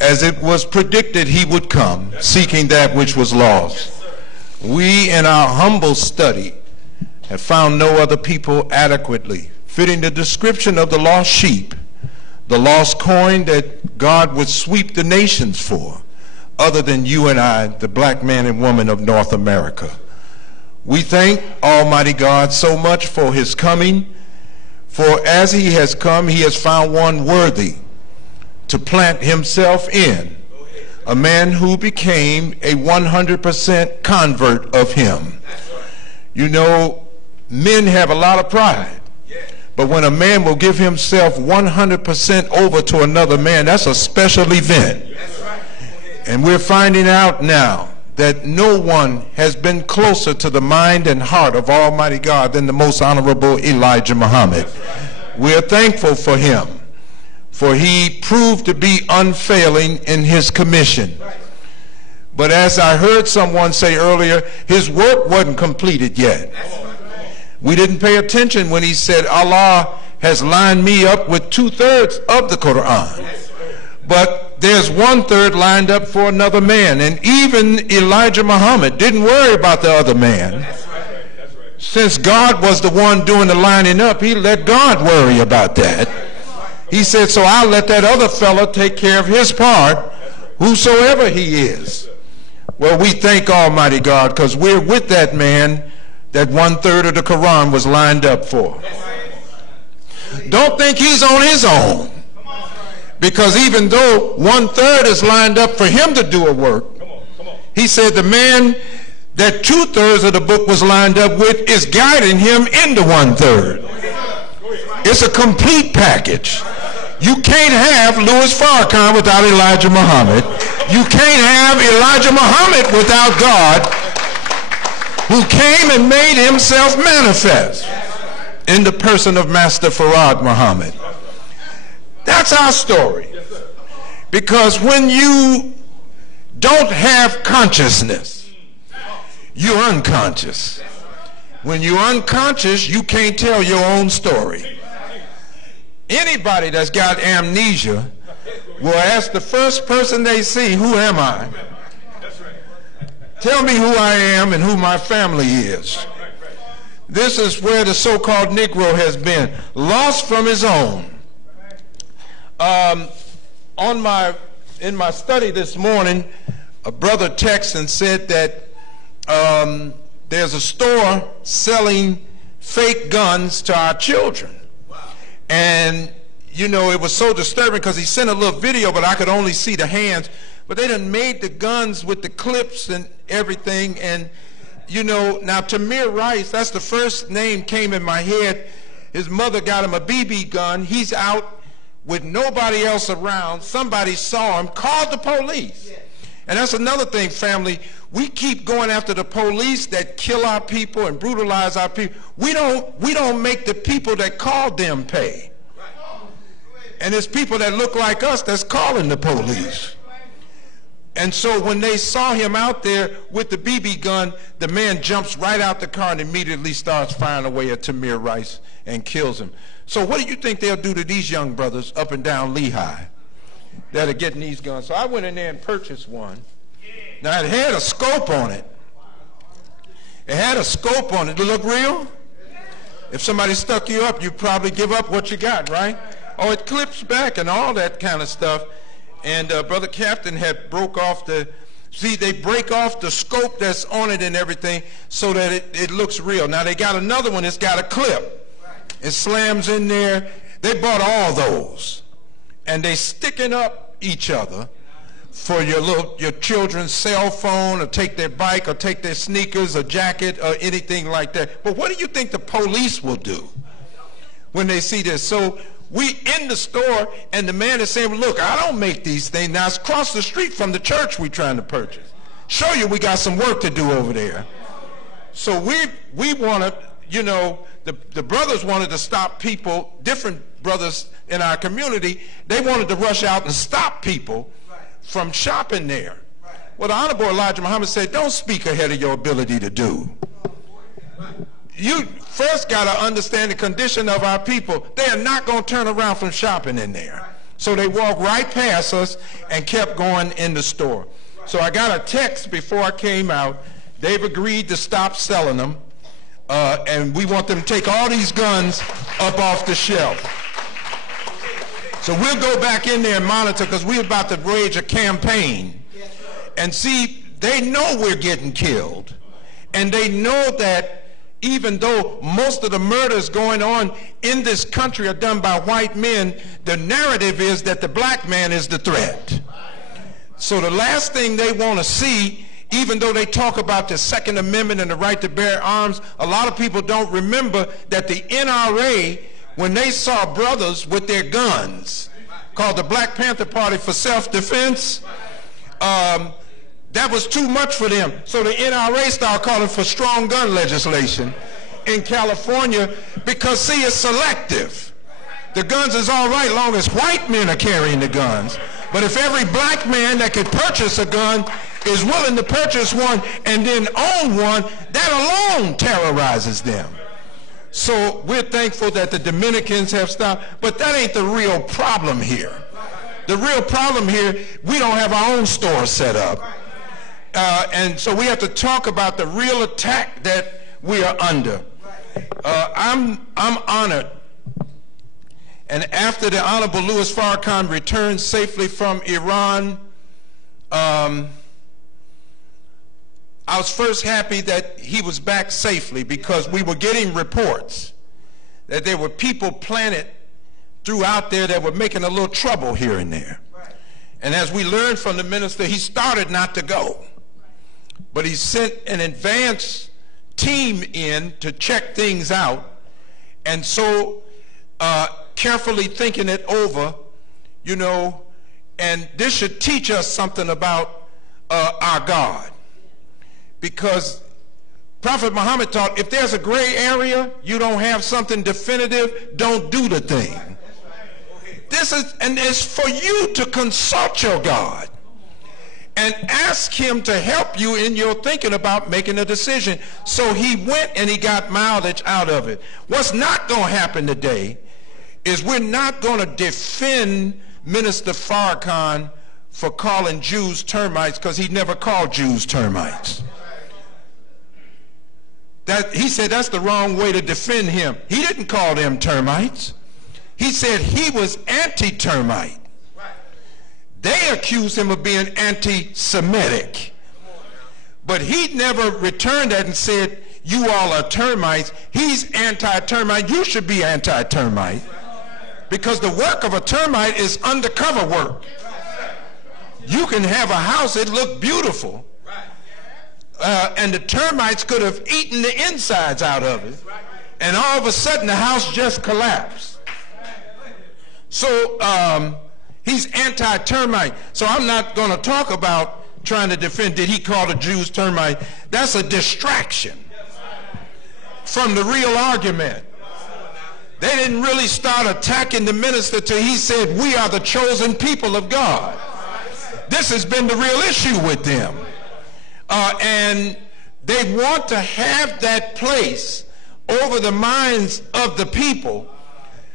as it was predicted he would come, seeking that which was lost. We, in our humble study, have found no other people adequately fitting the description of the lost sheep, the lost coin that God would sweep the nations for, other than you and I, the black man and woman of North America. We thank Almighty God so much for his coming, for as he has come, he has found one worthy to plant himself in, a man who became a 100% convert of him. You know, men have a lot of pride, but when a man will give himself 100% over to another man, that's a special event. And we're finding out now that no one has been closer to the mind and heart of Almighty God than the most honorable Elijah Muhammad. We're thankful for him, for he proved to be unfailing in his commission. But as I heard someone say earlier, his work wasn't completed yet. We didn't pay attention when he said, Allah has lined me up with 2/3 of the Quran. But there's 1/3 lined up for another man. And even Elijah Muhammad didn't worry about the other man. Since God was the one doing the lining up, he let God worry about that. He said, so I'll let that other fella take care of his part, whosoever he is. Well, we thank Almighty God because we're with that man that 1/3 of the Quran was lined up for. Don't think he's on his own. Because even though 1/3 is lined up for him to do a work, he said the man that 2/3 of the book was lined up with is guiding him into 1/3. It's a complete package. You can't have Louis Farrakhan without Elijah Muhammad. You can't have Elijah Muhammad without God, who came and made himself manifest in the person of Master Farad Muhammad. That's our story. Because when you don't have consciousness, you're unconscious. When you're unconscious, you can't tell your own story. Anybody that's got amnesia will ask the first person they see, who am I? Tell me who I am and who my family is. This is where the so-called Negro has been, lost from his own. In my study this morning, a brother texted and said that there's a store selling fake guns to our children. And, you know, it was so disturbing because he sent a little video, but I could only see the hands. But they done made the guns with the clips and everything. And, you know, now Tamir Rice, that's the first name came in my head. His mother got him a BB gun. He's out with nobody else around. Somebody saw him, called the police. And that's another thing, family. We keep going after the police that kill our people and brutalize our people. We don't make the people that called them pay. And it's people that look like us that's calling the police. And so when they saw him out there with the BB gun, the man jumps right out the car and immediately starts firing away at Tamir Rice and kills him. So what do you think they'll do to these young brothers up and down Lehigh that are getting these guns? So I went in there and purchased one. Now, it had a scope on it. It had a scope on it. Did it look real? If somebody stuck you up, you'd probably give up what you got, right? Oh, it clips back and all that kind of stuff. And Brother Captain had broke off the, see, they break off the scope that's on it and everything so that it looks real. Now, they got another one that's got a clip. It slams in there. They bought all those. And they sticking up each other for your children's cell phone, or take their bike, or take their sneakers, or jacket, or anything like that. But what do you think the police will do when they see this? So we in the store, and the man is saying, look, I don't make these things. Now, it's across the street from the church we're trying to purchase. Show you we got some work to do over there. So we want to, you know, the brothers wanted to stop people, different brothers in our community. They wanted to rush out and stop people from shopping there. Well, the Honorable Elijah Muhammad said, don't speak ahead of your ability to do. You first got to understand the condition of our people. They are not going to turn around from shopping in there. So they walked right past us and kept going in the store. So I got a text before I came out. They've agreed to stop selling them, and we want them to take all these guns up off the shelf. So we'll go back in there and monitor, because we're about to wage a campaign. And see, they know we're getting killed. And they know that even though most of the murders going on in this country are done by white men, the narrative is that the black man is the threat. So the last thing they want to see, even though they talk about the Second Amendment and the right to bear arms, a lot of people don't remember that the NRA, when they saw brothers with their guns, called the Black Panther Party for Self-Defense, that was too much for them. So the NRA started calling for strong gun legislation in California, because, see, it's selective. The guns is all right long as white men are carrying the guns. But if every black man that could purchase a gun is willing to purchase one and then own one, that alone terrorizes them. So we're thankful that the Dominicans have stopped, but that ain't the real problem here. The real problem here, we don't have our own store set up. And so we have to talk about the real attack that we are under. I'm honored. And after the Honorable Louis Farrakhan returned safely from Iran, I was first happy that he was back safely, because we were getting reports that there were people planted throughout there that were making a little trouble here and there. And as we learned from the minister, he started not to go. But he sent an advance team in to check things out. And so carefully thinking it over, you know, and this should teach us something about our God. Because Prophet Muhammad taught, if there's a gray area, you don't have something definitive, don't do the thing. This is, and it's for you to consult your God and ask him to help you in your thinking about making a decision. So he went and he got mileage out of it. What's not going to happen today is we're not going to defend Minister Farrakhan for calling Jews termites, because he never called Jews termites. He said that's the wrong way to defend him. He didn't call them termites. He said he was anti-termite. They accused him of being anti-Semitic. But he never returned that and said, you all are termites. He's anti-termite. You should be anti-termite. Because the work of a termite is undercover work. You can have a house, it look beautiful. And the termites could have eaten the insides out of it. And all of a sudden the house just collapsed. So he's anti-termite. So I'm not going to talk about trying to defend, did he call the Jews termite? That's a distraction from the real argument. They didn't really start attacking the minister till he said, we are the chosen people of God. This has been the real issue with them. And they want to have that place over the minds of the people,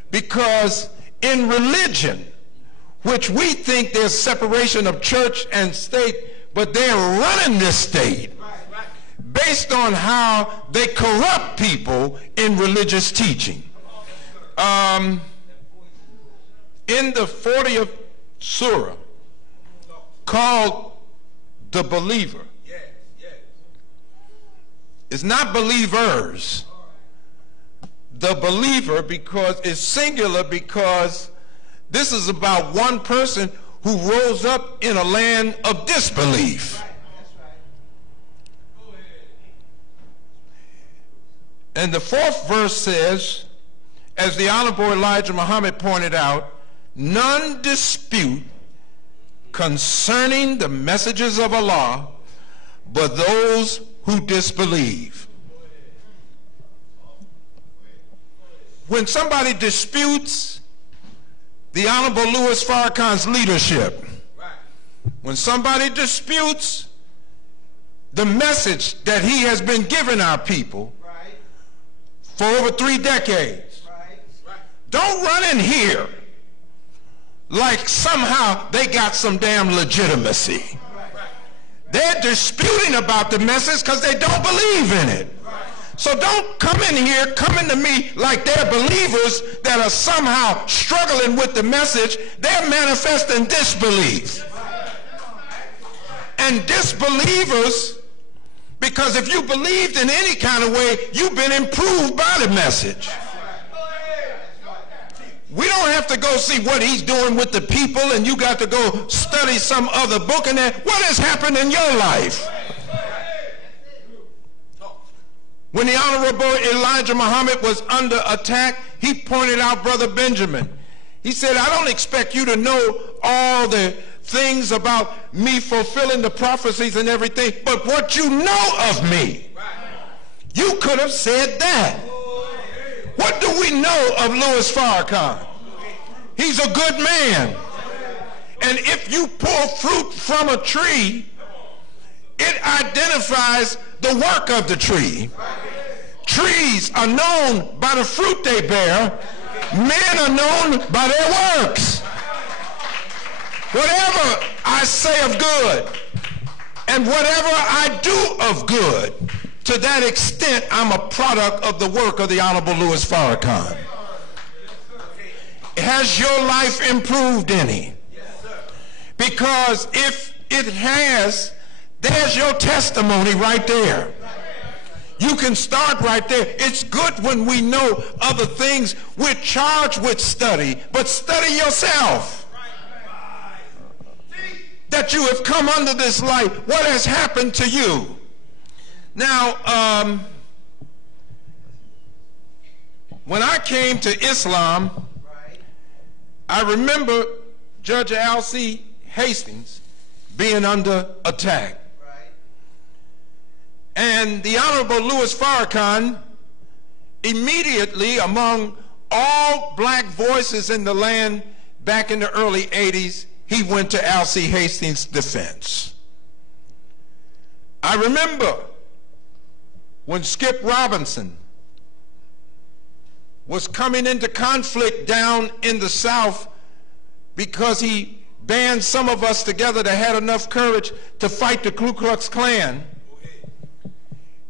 because in religion, which we think there's separation of church and state, but they're running this state based on how they corrupt people in religious teaching. In the 40th surah, called the believer, it's not believers, the believer, because it's singular, because this is about one person who rose up in a land of disbelief. And the 4th verse says, as the Honorable Elijah Muhammad pointed out, none dispute concerning the messages of Allah but those who disbelieve. When somebody disputes the Honorable Louis Farrakhan's leadership, when somebody disputes the message that he has been giving our people for over 3 decades, don't run in here like somehow they got some damn legitimacy. They're disputing about the message because they don't believe in it. So don't come in here, coming to me like they're believers that are somehow struggling with the message. They're manifesting disbelief. And disbelievers, because if you believed in any kind of way, you've been improved by the message. We don't have to go see what he's doing with the people and you got to go study some other book and then what has happened in your life. When the Honorable Elijah Muhammad was under attack, he pointed out Brother Benjamin. He said, I don't expect you to know all the things about me fulfilling the prophecies and everything, but what you know of me, you could have said that. What do we know of Louis Farrakhan? He's a good man. And if you pull fruit from a tree, it identifies the work of the tree. Trees are known by the fruit they bear. Men are known by their works. Whatever I say of good and whatever I do of good, to that extent, I'm a product of the work of the Honorable Louis Farrakhan. Has your life improved any? Because if it has, there's your testimony right there. You can start right there. It's good when we know other things. We're charged with study, but study yourself. That you have come under this light. What has happened to you? Now, when I came to Islam, I remember Judge L.C. Hastings being under attack. And the Honorable Louis Farrakhan, immediately among all black voices in the land back in the early 80s, he went to L.C. Hastings' defense. I remember when Skip Robinson was coming into conflict down in the South because he band some of us together that had enough courage to fight the Ku Klux Klan.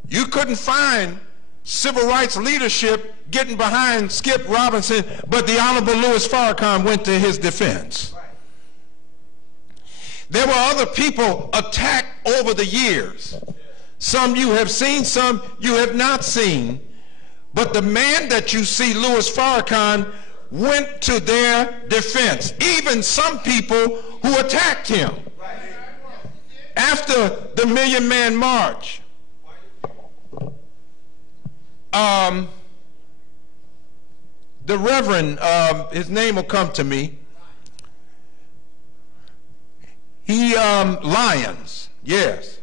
You couldn't find civil rights leadership getting behind Skip Robinson, but the Honorable Louis Farrakhan went to his defense. There were other people attacked over the years. Some you have seen, some you have not seen. But the man that you see, Louis Farrakhan, went to their defense. Even some people who attacked him. After the Million Man March, the Reverend, his name will come to me, Lyons, yes.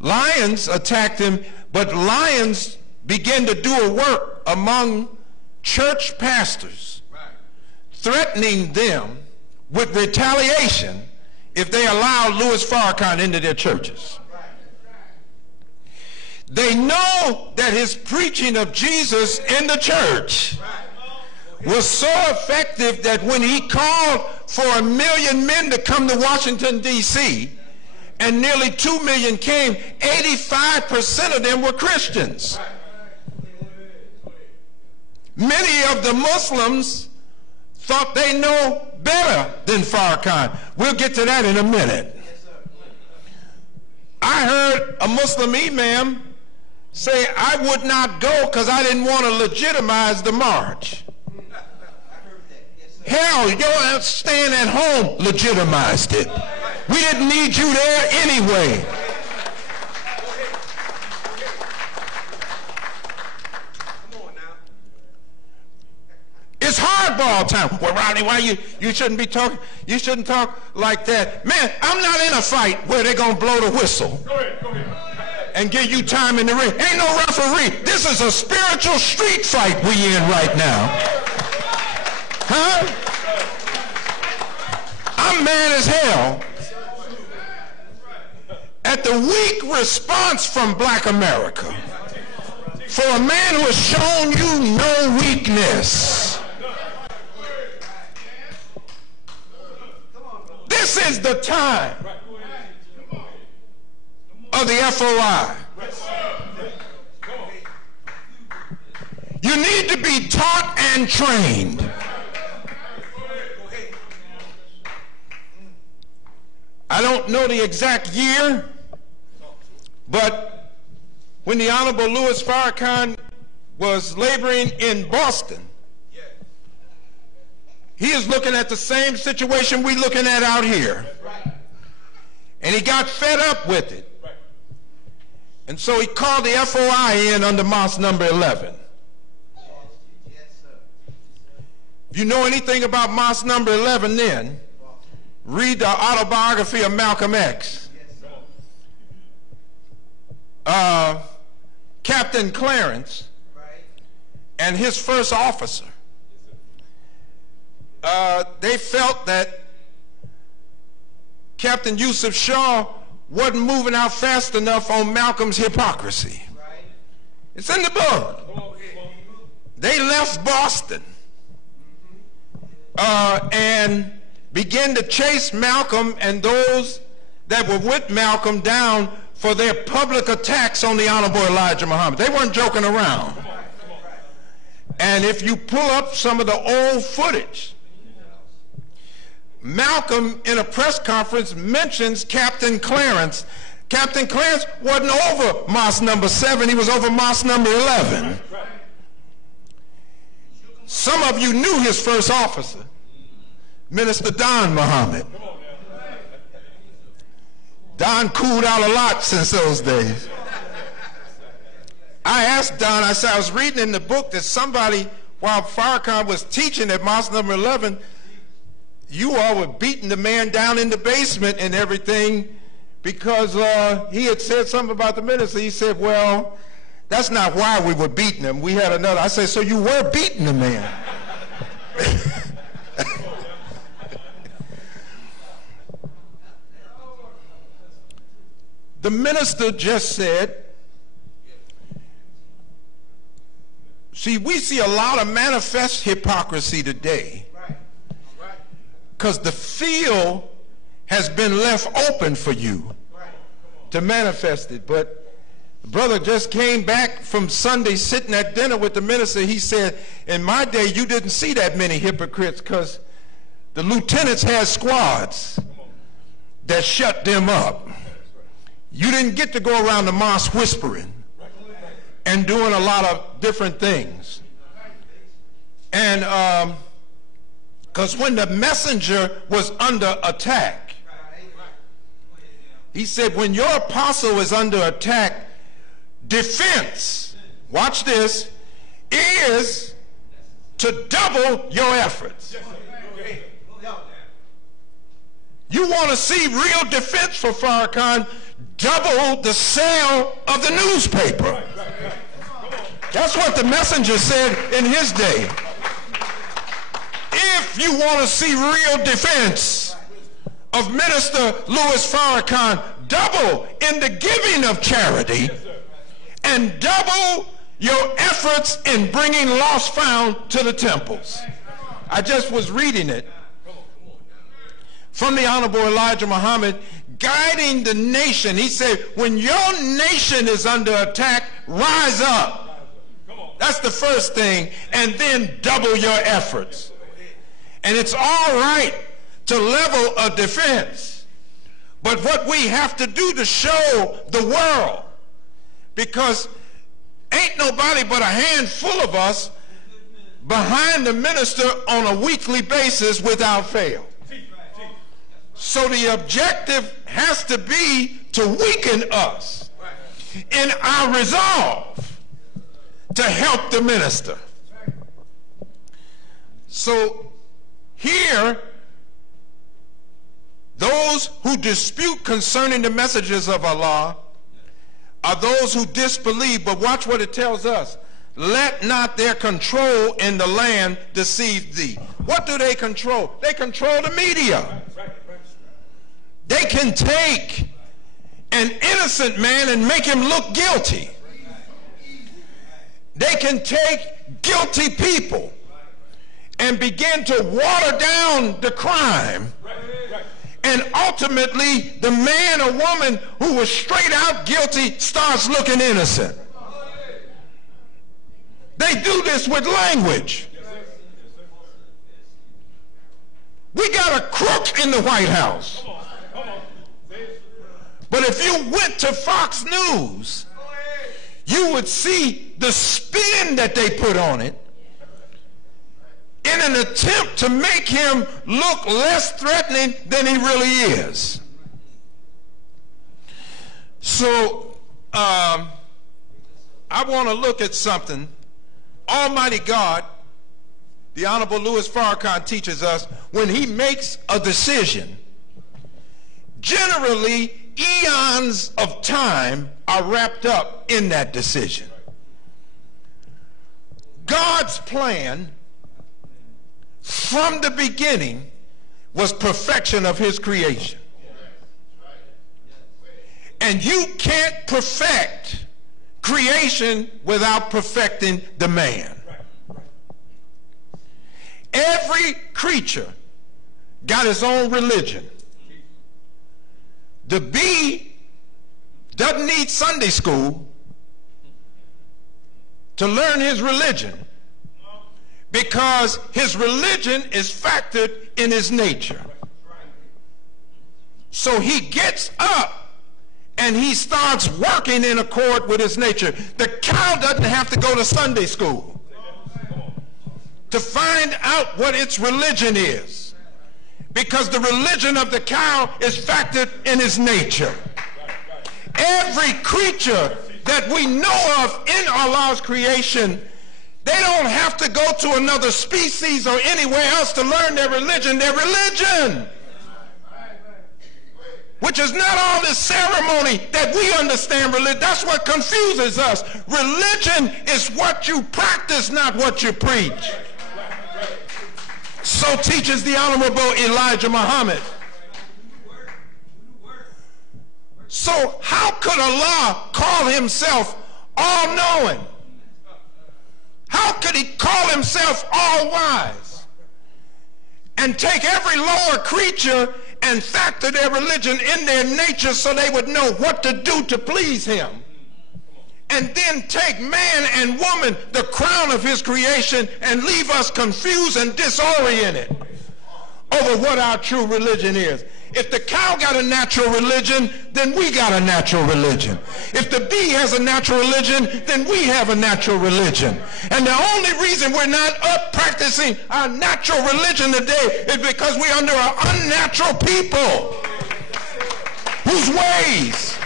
Lyons attacked him, but Lyons began to do a work among church pastors, threatening them with retaliation if they allowed Louis Farrakhan into their churches. They know that his preaching of Jesus in the church was so effective that when he called for 1 million men to come to Washington, D.C., and nearly 2 million came, 85% of them were Christians. Many of the Muslims thought they know better than Farrakhan. We'll get to that in a minute. I heard a Muslim imam say, I would not go because I didn't want to legitimize the march. Hell, your staying at home legitimized it. We didn't need you there anyway. It's hardball time. Well, Rodney, why you shouldn't be talking? You shouldn't talk like that. Man, I'm not in a fight where they're going to blow the whistle. Go ahead. And give you time in the ring. Ain't no referee. This is a spiritual street fight we in right now. Huh? I'm mad as hell at the weak response from Black America for a man who has shown you no weakness. is the time of the FOI. You need to be taught and trained. I don't know the exact year, but when the Honorable Louis Farrakhan was laboring in Boston, he is looking at the same situation we're looking at out here. And he got fed up with it. And so he called the FOI in under Mosque number 11. If you know anything about Mosque number 11 then, read the autobiography of Malcolm X. Captain Clarence and his first officer, they felt that Captain Yusuf Shaw wasn't moving out fast enough on Malcolm's hypocrisy. It's in the book. They left Boston and began to chase Malcolm and those that were with Malcolm down for their public attacks on the Honorable Elijah Muhammad. They weren't joking around. And if you pull up some of the old footage, Malcolm in a press conference mentions Captain Clarence. Captain Clarence wasn't over Mosque number 7, he was over Mosque number 11. Some of you knew his first officer, Minister Don Muhammad. Don cooled out a lot since those days. I asked Don, I said, I was reading in the book that somebody, while Farrakhan was teaching at Mosque number 11, you all were beating the man down in the basement and everything because he had said something about the minister. He said, well, that's not why we were beating him. We had another. I said, so you were beating the man. The minister just said, see, we see a lot of manifest hypocrisy today because the field has been left open for you to manifest it. But the brother just came back from Sunday sitting at dinner with the minister. He said, in my day, you didn't see that many hypocrites because the lieutenants had squads that shut them up. You didn't get to go around the mosque whispering and doing a lot of different things. And because when the messenger was under attack, he said, when your apostle is under attack, defense, watch this, is to double your efforts. You want to see real defense for Farrakhan, double the sale of the newspaper. That's what the messenger said in his day. If you want to see real defense of Minister Louis Farrakhan, double in the giving of charity and double your efforts in bringing lost found to the temples. I just was reading it from the Honorable Elijah Muhammad, guiding the nation. He said, when your nation is under attack, rise up. That's the first thing, and then double your efforts. And it's all right to level a defense, but what we have to do to show the world, because ain't nobody but a handful of us behind the minister on a weekly basis without fail. So the objective has to be to weaken us in our resolve to help the minister. So here, those who dispute concerning the messages of Allah are those who disbelieve, but watch what it tells us. Let not their control in the land deceive thee. What do they control? They control the media. They can take an innocent man and make him look guilty. They can take guilty people and begin to water down the crime And ultimately, the man or woman who was straight out guilty starts looking innocent. They do this with language. We got a crook in the White House. But if you went to Fox News, you would see the spin that they put on it in an attempt to make him look less threatening than he really is. So I want to look at something. Almighty God, the Honorable Louis Farrakhan teaches us, when he makes a decision, generally eons of time are wrapped up in that decision. God's plan from the beginning was perfection of his creation. And you can't perfect creation without perfecting the man. Every creature got his own religion. The bee doesn't need Sunday school to learn his religion, because his religion is factored in his nature. So he gets up and he starts working in accord with his nature. The cow doesn't have to go to Sunday school to find out what its religion is, because the religion of the cow is factored in his nature. Every creature that we know of in Allah's creation, they don't have to go to another species or anywhere else to learn their religion. Their religion, which is not all this ceremony that we understand religion. That's what confuses us. Religion is what you practice, not what you preach. So teaches the Honorable Elijah Muhammad. So how could Allah call himself all-knowing? How could he call himself all-wise and take every lower creature and factor their religion in their nature so they would know what to do to please him, and then take man and woman, the crown of his creation, and leave us confused and disoriented over what our true religion is? If the cow got a natural religion, then we got a natural religion. If the bee has a natural religion, then we have a natural religion. And the only reason we're not up practicing our natural religion today is because we're under an unnatural people whose ways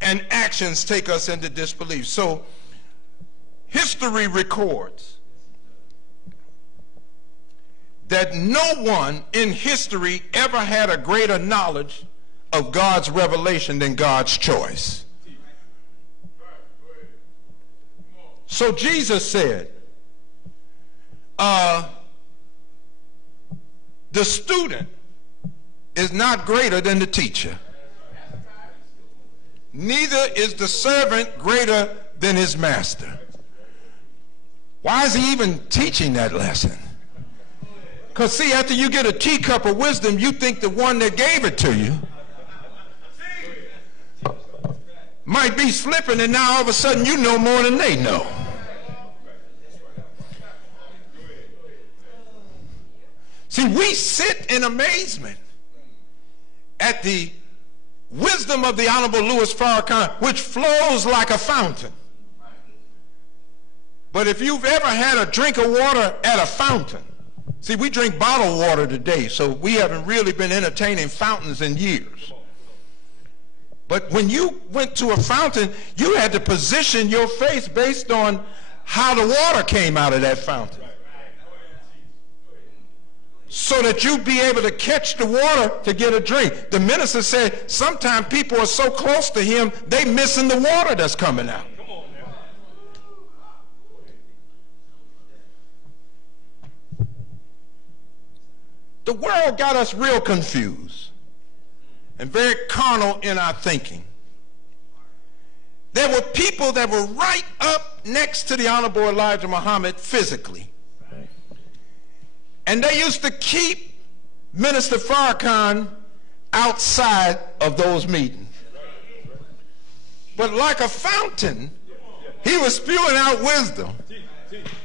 and actions take us into disbelief. So history records that no one in history ever had a greater knowledge of God's revelation than God's choice. So Jesus said, the student is not greater than the teacher. Neither is the servant greater than his master. Why is he even teaching that lesson? Because see, after you get a teacup of wisdom, you think the one that gave it to you might be slipping, and now all of a sudden you know more than they know. See, we sit in amazement at the wisdom of the Honorable Louis Farrakhan, which flows like a fountain. But if you've ever had a drink of water at a fountain, see, we drink bottled water today, so we haven't really been entertaining fountains in years. But when you went to a fountain, you had to position your face based on how the water came out of that fountain, so that you'd be able to catch the water to get a drink. The minister said sometimes people are so close to him, they missing the water that's coming out. The world got us real confused and very carnal in our thinking. There were people that were right up next to the Honorable Elijah Muhammad physically. And they used to keep Minister Farrakhan outside of those meetings. But like a fountain, he was spewing out wisdom.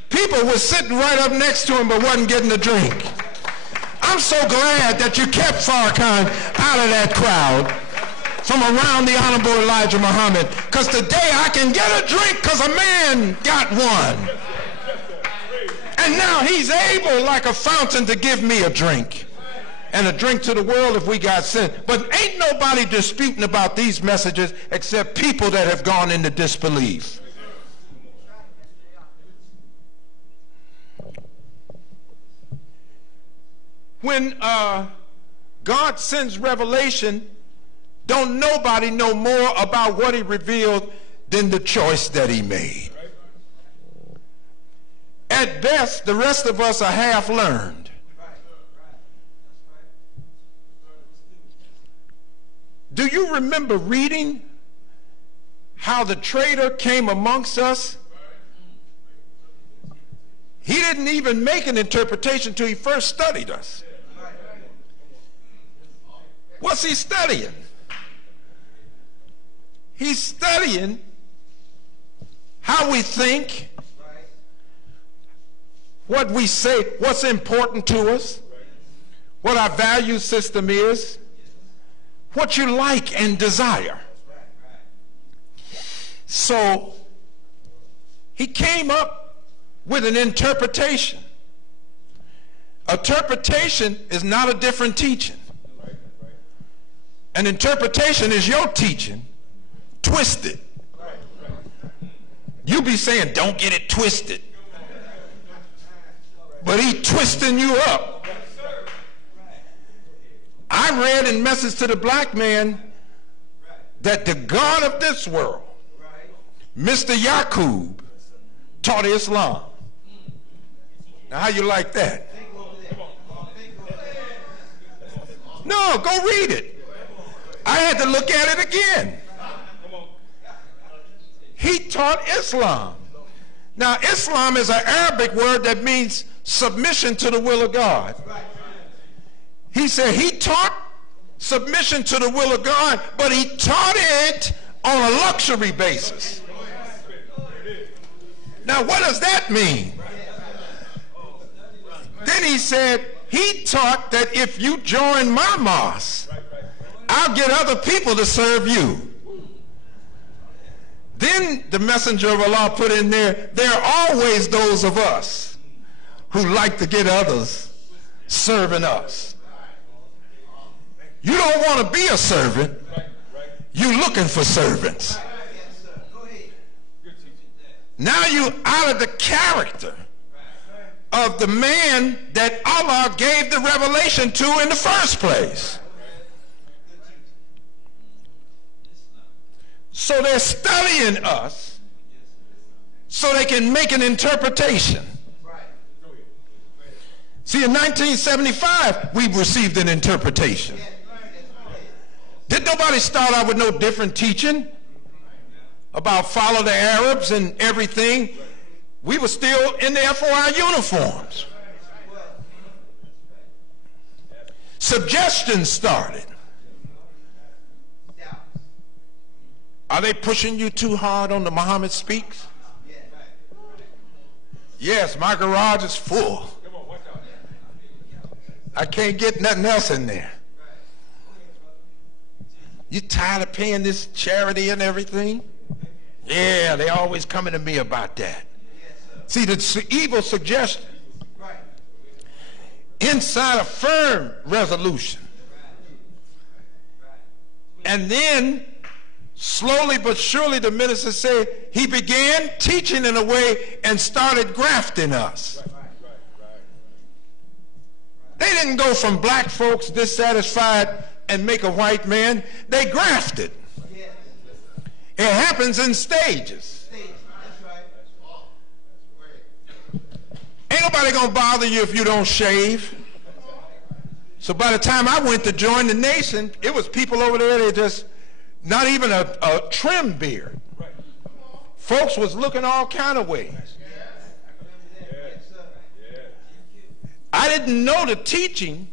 People were sitting right up next to him but wasn't getting a drink. I'm so glad that you kept Farrakhan out of that crowd from around the Honorable Elijah Muhammad, because today I can get a drink because a man got one. And now he's able, like a fountain, to give me a drink. And a drink to the world if we got sin. But ain't nobody disputing about these messages except people that have gone into disbelief. When God sends revelation, don't nobody know more about what he revealed than the choice that he made. At best, the rest of us are half learned. Do you remember reading how the traitor came amongst us? He didn't even make an interpretation until he first studied us. What's he studying? He's studying how we think, what we say, what's important to us, what our value system is, what you like and desire. So he came up with an interpretation. Interpretation is not a different teaching. An interpretation is your teaching twisted. You be saying, don't get it twisted. But he twisting you up. I read in Message to the Black Man that the God of this world, Mr. Yaqub, taught Islam. Now, how you like that? No, go read it. I had to look at it again. He taught Islam. Now, Islam is an Arabic word that means submission to the will of God. He said he taught submission to the will of God, but he taught it on a luxury basis. Now, what does that mean? Then he said he taught that if you join my mosque, I'll get other people to serve you. Then the messenger of Allah put in there are always those of us who like to get others serving us. You don't want to be a servant. You're looking for servants. Now you out of the character of the man that Allah gave the revelation to in the first place. So they're studying us so they can make an interpretation. See, in 1975, we received an interpretation. Did nobody start out with no different teaching about follow the Arabs and everything? We were still in there for our uniforms. Suggestions started. Are they pushing you too hard on the Muhammad Speaks? Yes, my garage is full. I can't get nothing else in there. You tired of paying this charity and everything? Yeah, they always coming to me about that. See, the evil suggestion inside a firm resolution. And then slowly but surely the minister said he began teaching in a way and started grafting us. They didn't go from black folks dissatisfied and make a white man. They grafted. It happens in stages. Ain't nobody gonna bother you if you don't shave. So by the time I went to join the nation, it was people over there, they just, not even a trim beard. Folks was looking all kind of ways. I didn't know the teaching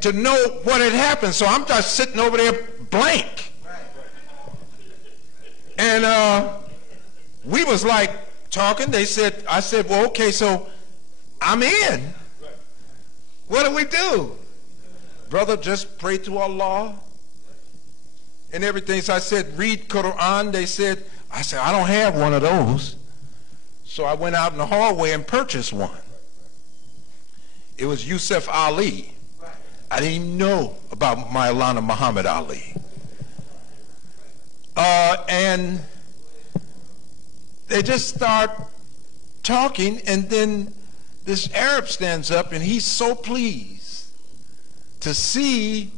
to know what had happened. So I'm just sitting over there blank. And we was like talking. I said, well, okay, so I'm in. What do we do? Brother, just pray to Allah and everything. So I said, read Quran. I said, I don't have one of those. So I went out in the hallway and purchased one. It was Yusuf Ali. I didn't even know about Maulana Muhammad Ali. And they just start talking, and then this Arab stands up, and he's so pleased to see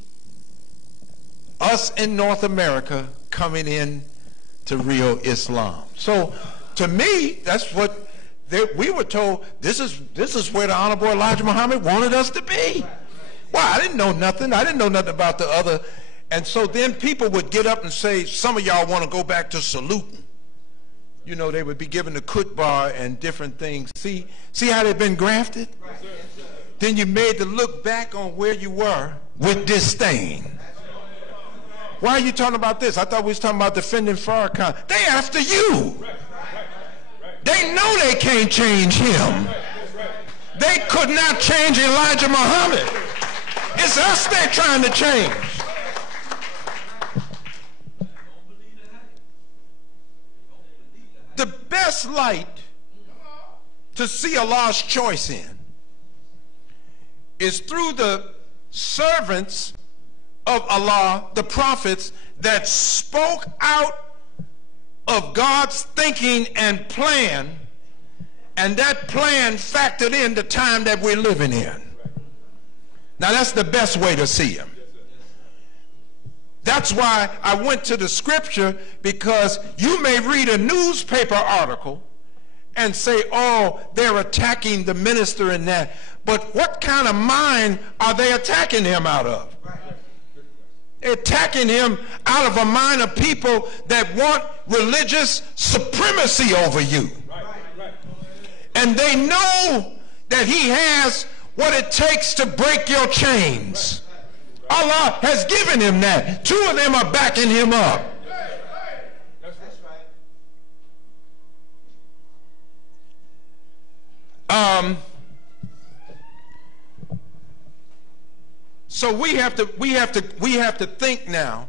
us in North America coming in to real Islam. So to me, that's what we were told. This is where the Honorable Elijah Muhammad wanted us to be. Well, I didn't know nothing. I didn't know nothing about the other. And so then people would get up and say, some of y'all want to go back to saluting. You know, they would be given the khutbah and different things. See how they've been grafted? Then you made to look back on where you were with disdain. Why are you talking about this? I thought we was talking about defending Farrakhan. They after you. They know they can't change him. They could not change Elijah Muhammad. It's us they're trying to change. The best light to see Allah's choice in is through the servants of Allah, the prophets, that spoke out of God's thinking and plan, and that plan factored in the time that we're living in. Now that's the best way to see him. That's why I went to the scripture, because you may read a newspaper article and say, oh, they're attacking the minister in that. But what kind of mind are they attacking him out of? They're attacking him out of a mind of people that want religious supremacy over you. And they know that he has what it takes to break your chains. Allah has given him that. Two of them are backing him up. So we have to think now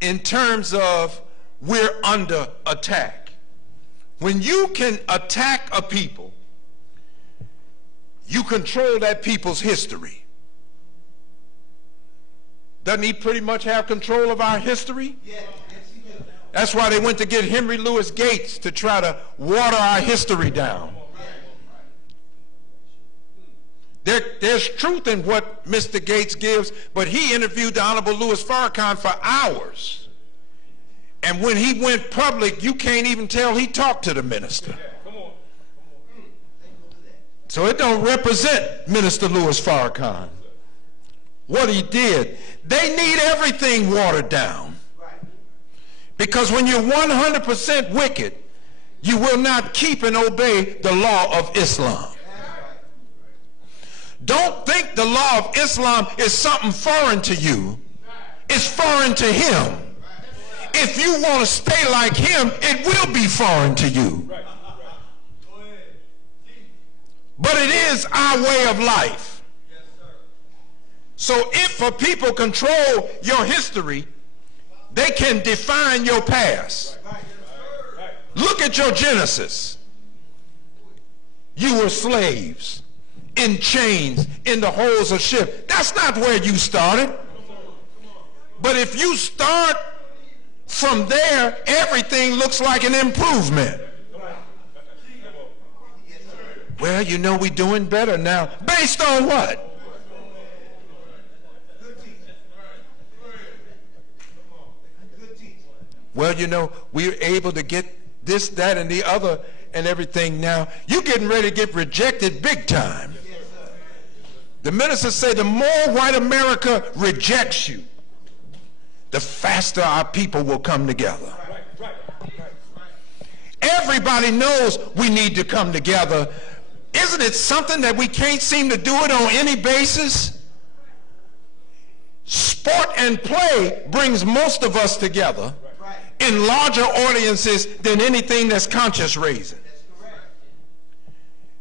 in terms of we're under attack. When you can attack a people, you control that people's history. Doesn't he pretty much have control of our history? Yes, he does. That's why they went to get Henry Louis Gates to try to water our history down. There's truth in what Mr. Gates gives, but he interviewed the Honorable Louis Farrakhan for hours. And when he went public, you can't even tell he talked to the minister. So it don't represent Minister Louis Farrakhan. What he did. They need everything watered down. Because when you're 100% wicked, you will not keep and obey the law of Islam. Don't think the law of Islam is something foreign to you. It's foreign to him. If you want to stay like him, it will be foreign to you. But it is our way of life. So if a people control your history, they can define your past. Look at your Genesis. You were slaves, in chains, in the holes of ship. That's not where you started. But if you start from there, everything looks like an improvement. Well, you know, we're doing better now. Based on what? Well, you know, we're able to get this, that, and the other and everything now. You're getting ready to get rejected big time. The minister said the more white America rejects you, the faster our people will come together. Everybody knows we need to come together. Isn't it something that we can't seem to do it on any basis? and play brings most of us together in larger audiences than anything that's conscious raising.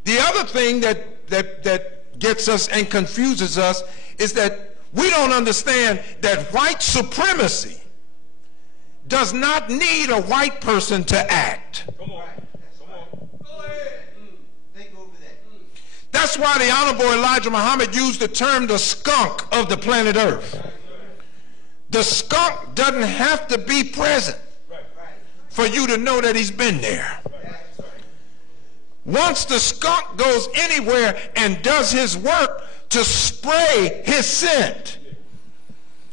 The other thing that gets us and confuses us is that we don't understand that white supremacy does not need a white person to act. Come on. Go ahead. Think over that. That's why the Honorable Elijah Muhammad used the term the skunk of the planet Earth. The skunk doesn't have to be present for you to know that he's been there. Once the skunk goes anywhere and does his work to spray his scent,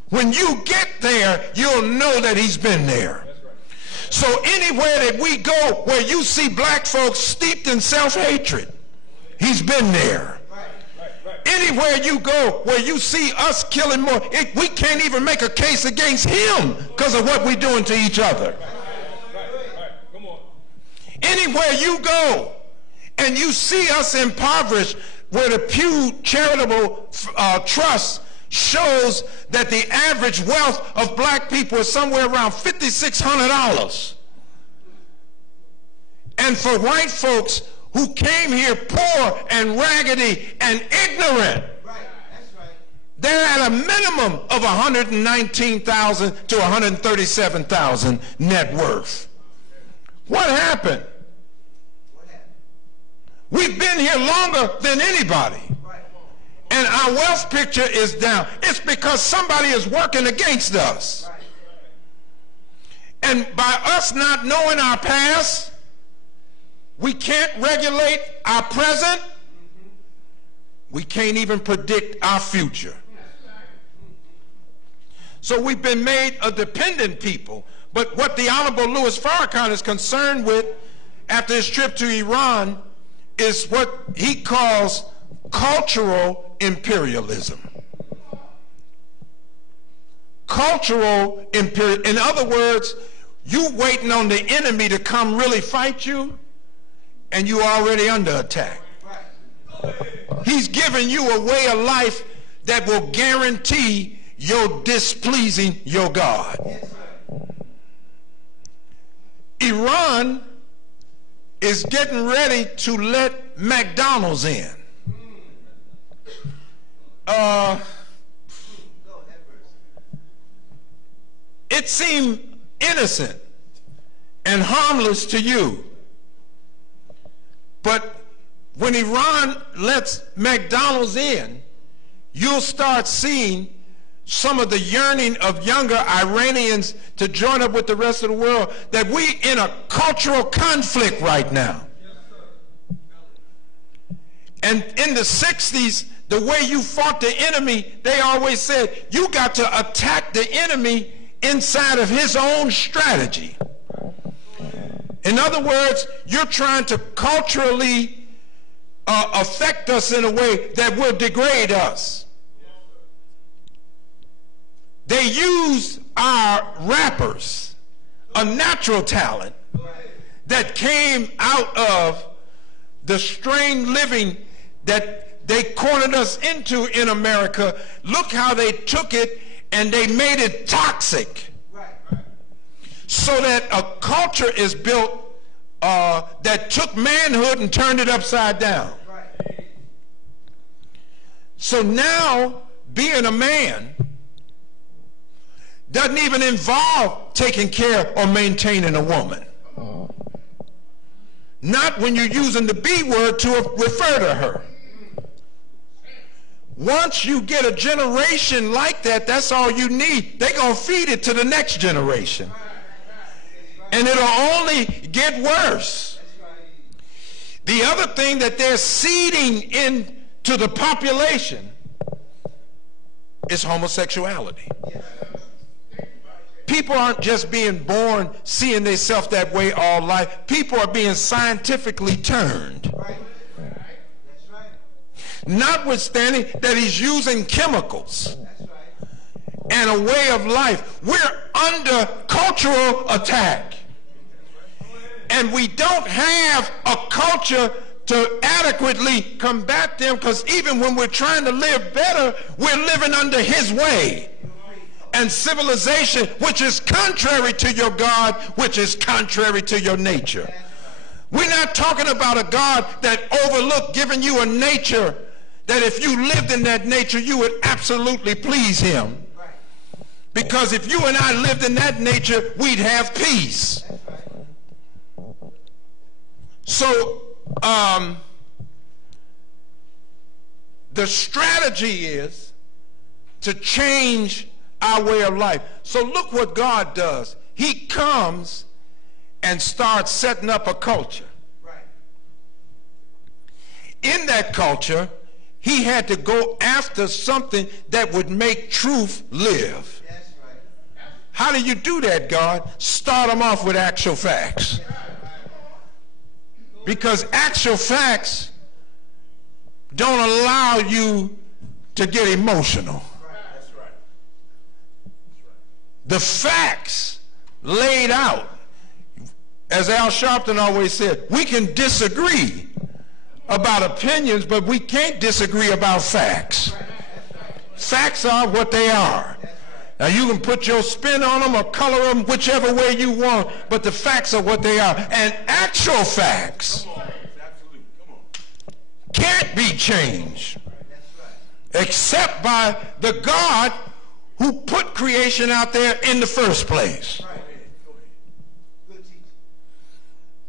when you get there, you'll know that he's been there. So anywhere that we go where you see black folks steeped in self-hatred, he's been there. Anywhere you go where you see us killing more, we can't even make a case against him because of what we're doing to each other. Anywhere you go and you see us impoverished, where the Pew Charitable Trust shows that the average wealth of black people is somewhere around $5,600. And for white folks who came here poor and raggedy and ignorant, they're at a minimum of $119,000 to $137,000 net worth. What happened? We've been here longer than anybody. And our wealth picture is down. It's because somebody is working against us. And by us not knowing our past, we can't regulate our present. We can't even predict our future. So we've been made a dependent people. But what the Honorable Louis Farrakhan is concerned with after his trip to Iran is what he calls cultural imperialism. Cultural imperialism. In other words, you waiting on the enemy to come really fight you, and you already under attack. He's giving you a way of life that will guarantee your displeasing your God. Iran is getting ready to let McDonald's in. It seemed innocent and harmless to you. But when Iran lets McDonald's in, you'll start seeing some of the yearning of younger Iranians to join up with the rest of the world, that we in a cultural conflict right now. And in the 60s, the way you fought the enemy, they always said, you got to attack the enemy inside of his own strategy. In other words, you're trying to culturally affect us in a way that will degrade us. They use our rappers, a natural talent that came out of the strained living that they cornered us into in America. Look how they took it and they made it toxic, so that a culture is built that took manhood and turned it upside down. So now being a man doesn't even involve taking care or maintaining a woman. Not when you're using the B word to refer to her. Once you get a generation like that, that's all you need. They're going to feed it to the next generation. And it'll only get worse. The other thing that they're seeding into the population is homosexuality. People aren't just being born seeing themselves that way all life. People are being scientifically turned. Notwithstanding that he's using chemicals and a way of life, we're under cultural attack. And we don't have a culture to adequately combat them, because even when we're trying to live better, we're living under his way. and civilization, which is contrary to your God, which is contrary to your nature. We're not talking about a God that overlooked giving you a nature that if you lived in that nature, you would absolutely please him. Because if you and I lived in that nature, we'd have peace. So, the strategy is to change our way of life. So look what God does. He comes and starts setting up a culture. In that culture, he had to go after something that would make truth live. How do you do that, God? Start them off with actual facts. Because actual facts don't allow you to get emotional. The facts laid out, as Al Sharpton always said, we can disagree about opinions, but we can't disagree about facts. Facts are what they are. Now you can put your spin on them or color them whichever way you want, but the facts are what they are. And actual facts can't be changed except by the God who put creation out there in the first place.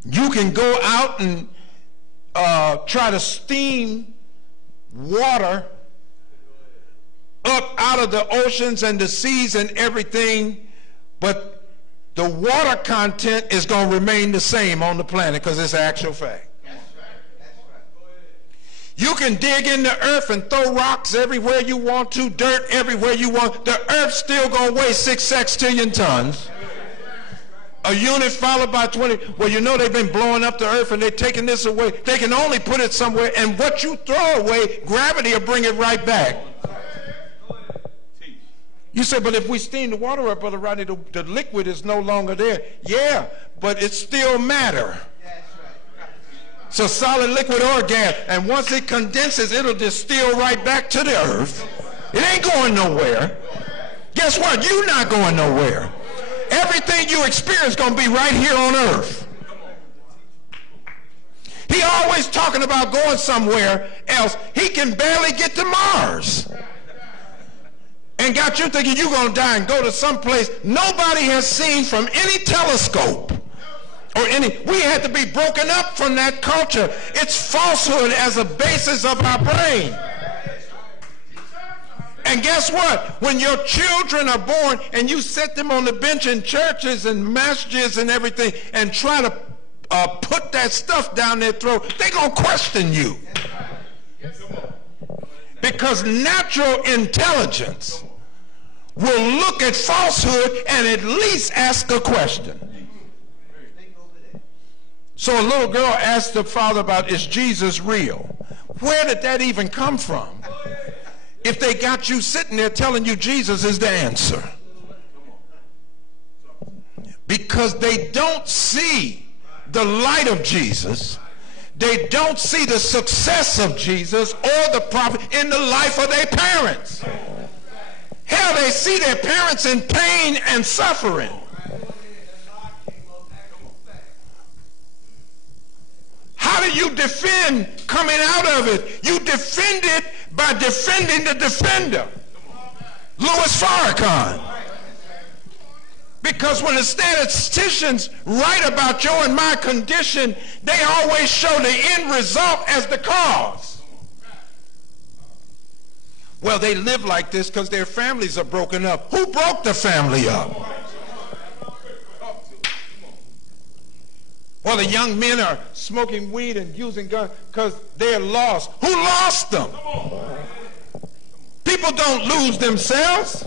You can go out and try to steam water up out of the oceans and the seas and everything, but the water content is going to remain the same on the planet because it's an actual fact. You can dig in the earth and throw rocks everywhere you want to, dirt everywhere you want. The earth's still going to weigh 6 sextillion tons. A unit followed by 20. Well, you know they've been blowing up the earth and they're taking this away. They can only put it somewhere, and what you throw away, gravity will bring it right back. You say, but if we steam the water up, Brother Rodney, the liquid is no longer there. Yeah, but it's still matter. So solid, liquid, or gas. And once it condenses, it'll distill right back to the earth. It ain't going nowhere. Guess what? You're not going nowhere. Everything you experience is going to be right here on earth. He always talking about going somewhere else. He can barely get to Mars. And got you thinking you're going to die and go to some place nobody has seen from any telescope. We had to be broken up from that culture. It's falsehood as a basis of our brain. And guess what? When your children are born and you set them on the bench in churches and masjids and everything and try to put that stuff down their throat, they're going to question you. Because natural intelligence will look at falsehood and at least ask a question. So a little girl asked the father about, is Jesus real? Where did that even come from? If they got you sitting there telling you Jesus is the answer. Because they don't see the light of Jesus. They don't see the success of Jesus or the prophet in the life of their parents. Hell, they see their parents in pain and suffering. How do you defend coming out of it? You defend it by defending the defender, Louis Farrakhan. Because when the statisticians write about your and my condition, they always show the end result as the cause. Well, they live like this because their families are broken up. Who broke the family up? Well, the young men are smoking weed and using guns because they're lost. Who lost them? People don't lose themselves.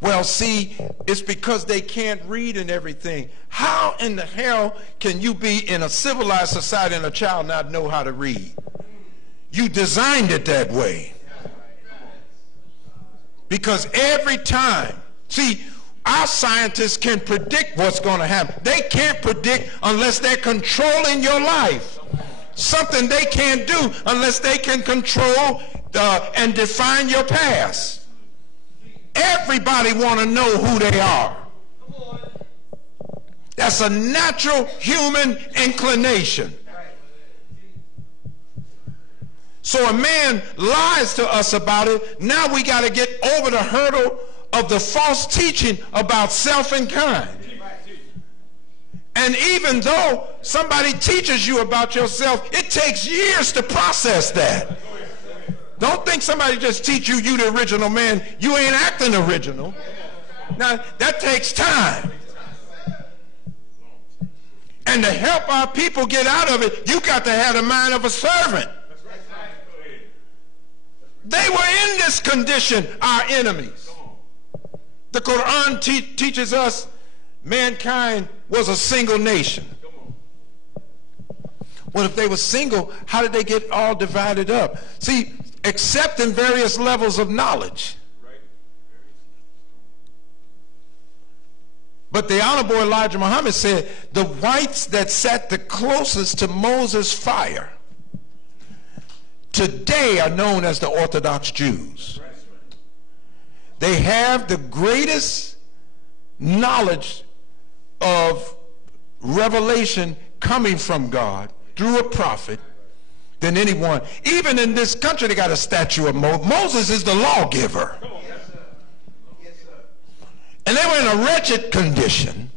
Well, see, it's because they can't read and everything. How in the hell can you be in a civilized society and a child not know how to read? You designed it that way. Because every time, see, our scientists can predict what's going to happen. They can't predict unless they're controlling your life. Something they can't do unless they can control and define your past. Everybody want to know who they are. That's a natural human inclination. So a man lies to us about it. Now we got to get over the hurdle of the false teaching about self and kind. And even though somebody teaches you about yourself, it takes years to process that. Don't think somebody just teach you the original man. You ain't acting original. Now, that takes time. And to help our people get out of it, you got to have the mind of a servant. They were in this condition, our enemies. The Quran teaches us mankind was a single nation. Well, if they were single, how did they get all divided up? See, accepting various levels of knowledge. But the Honorable Elijah Muhammad said the whites that sat the closest to Moses' fire today are known as the Orthodox Jews. They have the greatest knowledge of revelation coming from God through a prophet than anyone. Even in this country, they got a statue of Moses. Moses is the lawgiver. And they were in a wretched condition.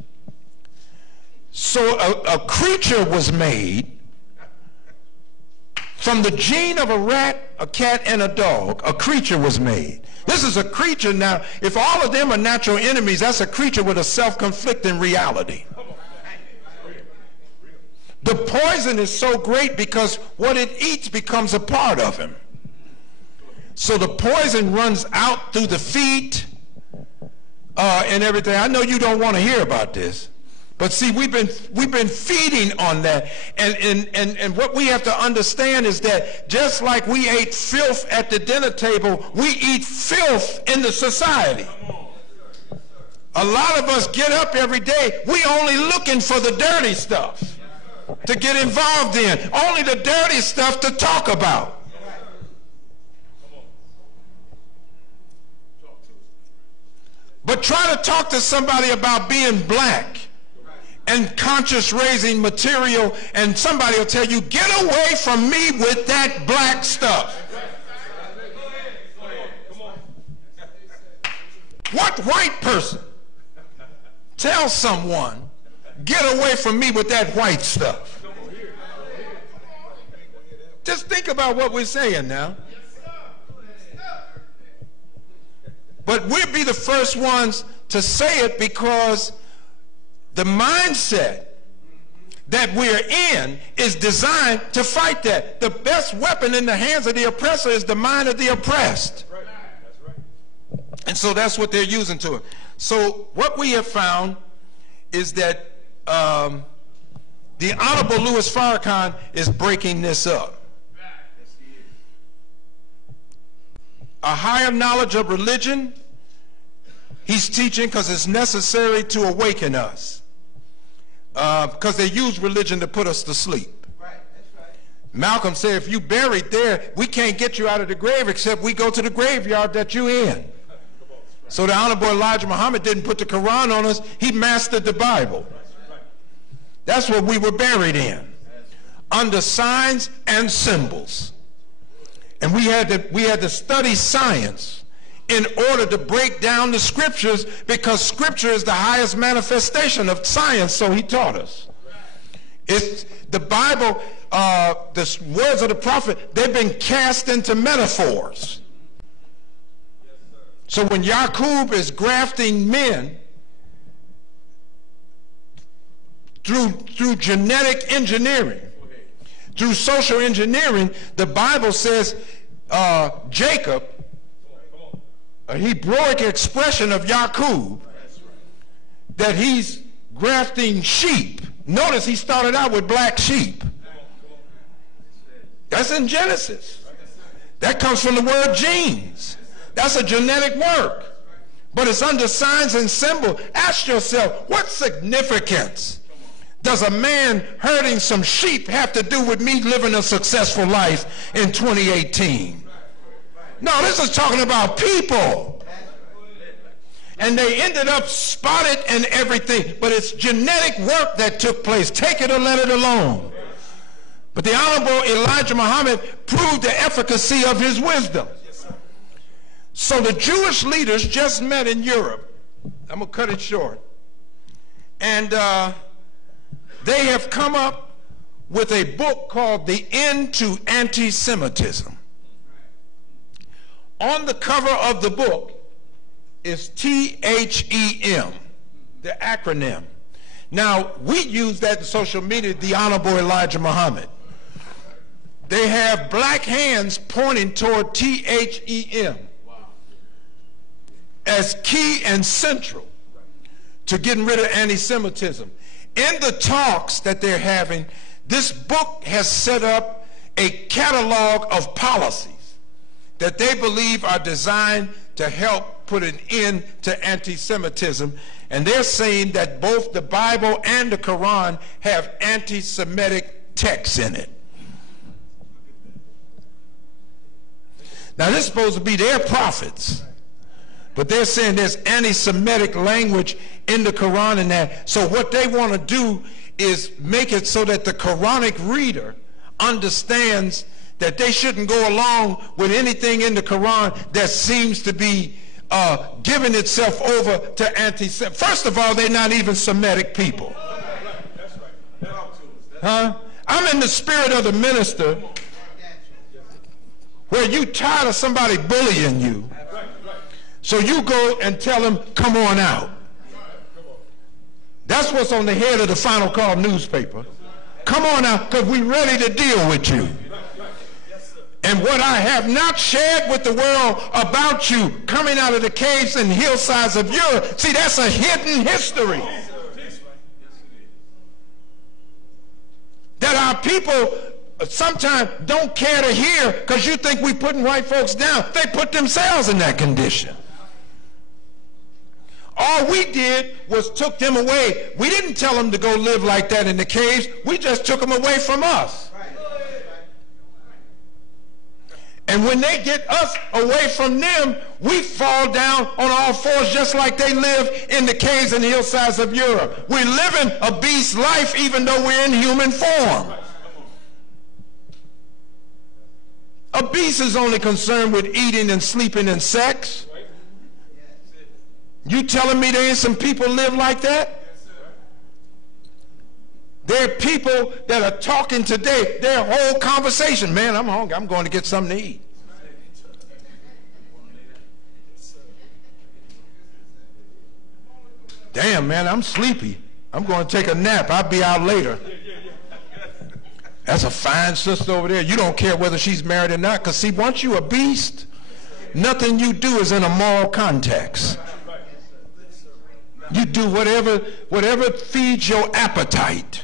So a creature was made from the gene of a rat, a cat, and a dog. A creature was made. This is a creature now. If all of them are natural enemies, that's a creature with a self-conflicting reality. The poison is so great because what it eats becomes a part of him. So the poison runs out through the feet and everything. I know you don't want to hear about this, but see, we've been feeding on that. And what we have to understand is that just like we ate filth at the dinner table, we eat filth in the society. A lot of us get up every day, we only looking for the dirty stuff to get involved in, only the dirty stuff to talk about. But try to talk to somebody about being black and conscious raising material, and somebody will tell you, get away from me with that black stuff. What white person tells someone, get away from me with that white stuff? Just think about what we're saying now. But we'll be the first ones to say it because the mindset that we're in is designed to fight that. The best weapon in the hands of the oppressor is the mind of the oppressed. And so that's what they're using to it. So what we have found is that the Honorable Louis Farrakhan is breaking this up. A higher knowledge of religion, he's teaching because it's necessary to awaken us. Because they use religion to put us to sleep. Right, that's right. Malcolm said, if you buried there, we can't get you out of the grave except we go to the graveyard that you're in. So the Honorable Elijah Muhammad didn't put the Quran on us, he mastered the Bible. That's what we were buried in, under signs and symbols. And we had to study science in order to break down the scriptures, because scripture is the highest manifestation of science, so he taught us. It's the Bible, the words of the prophet, they've been cast into metaphors. So when Yaqub is grafting men through genetic engineering, through social engineering, the Bible says Jacob, a Hebrewic expression of Yaqub, that he's grafting sheep. Notice he started out with black sheep. That's in Genesis. That comes from the word genes. That's a genetic work. But it's under signs and symbols. Ask yourself, what significance does a man herding some sheep have to do with me living a successful life in 2018? No, this is talking about people. And they ended up spotted and everything. But it's genetic work that took place. Take it or let it alone. But the Honorable Elijah Muhammad proved the efficacy of his wisdom. So the Jewish leaders just met in Europe. I'm going to cut it short. And they have come up with a book called The End to Anti-Semitism. On the cover of the book is THEM, the acronym. Now, we use that in social media, the Honorable Elijah Muhammad. They have black hands pointing toward THEM as key and central to getting rid of anti-Semitism. In the talks that they're having, this book has set up a catalog of policies that they believe are designed to help put an end to anti-Semitism. And they're saying that both the Bible and the Quran have anti-Semitic texts in it. Now, this is supposed to be their prophets, but they're saying there's anti-Semitic language in the Quran and that. So what they want to do is make it so that the Quranic reader understands that they shouldn't go along with anything in the Quran that seems to be giving itself over to anti-Semitic. First of all, they're not even Semitic people. Huh? I'm in the spirit of the minister where you tired of somebody bullying you. So you go and tell them, come on out. That's what's on the head of the Final Call newspaper. Come on out, because we're ready to deal with you. And what I have not shared with the world about you coming out of the caves and hillsides of Europe, see, that's a hidden history that our people sometimes don't care to hear, because you think we're putting white folks down. They put themselves in that condition. All we did was took them away. We didn't tell them to go live like that in the caves. We just took them away from us. And when they get us away from them, we fall down on all fours just like they live in the caves and hillsides of Europe. We're living a beast life even though we're in human form. A beast is only concerned with eating and sleeping and sex. You telling me there ain't some people live like that? There are people that are talking today, their whole conversation, man, I'm hungry, I'm going to get something to eat. Damn, man, I'm sleepy. I'm going to take a nap. I'll be out later. That's a fine sister over there. You don't care whether she's married or not, because see, once you're a beast, nothing you do is in a moral context. You do whatever feeds your appetite.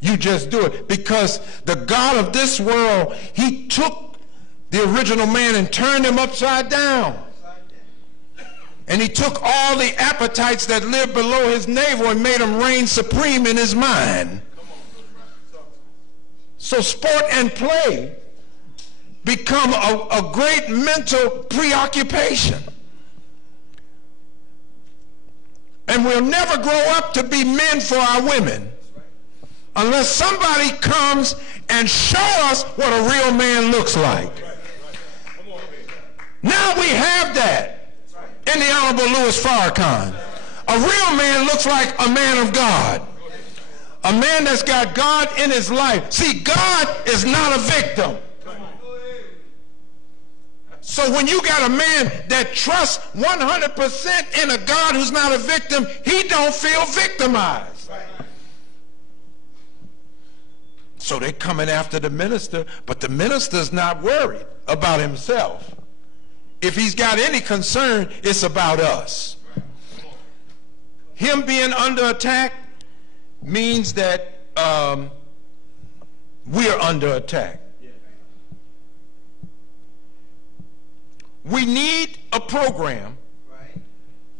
You just do it, because the God of this world, he took the original man and turned him upside down. And he took all the appetites that lived below his navel and made them reign supreme in his mind. So sport and play become a great mental preoccupation. And we'll never grow up to be men for our women unless somebody comes and show us what a real man looks like. Now we have that in the Honorable Louis Farrakhan. A real man looks like a man of God. A man that's got God in his life. See, God is not a victim. So when you got a man that trusts 100% in a God who's not a victim, he don't feel victimized. So they're coming after the minister, but the minister's not worried about himself. If he's got any concern, it's about us. Him being under attack means that we're under attack. We need a program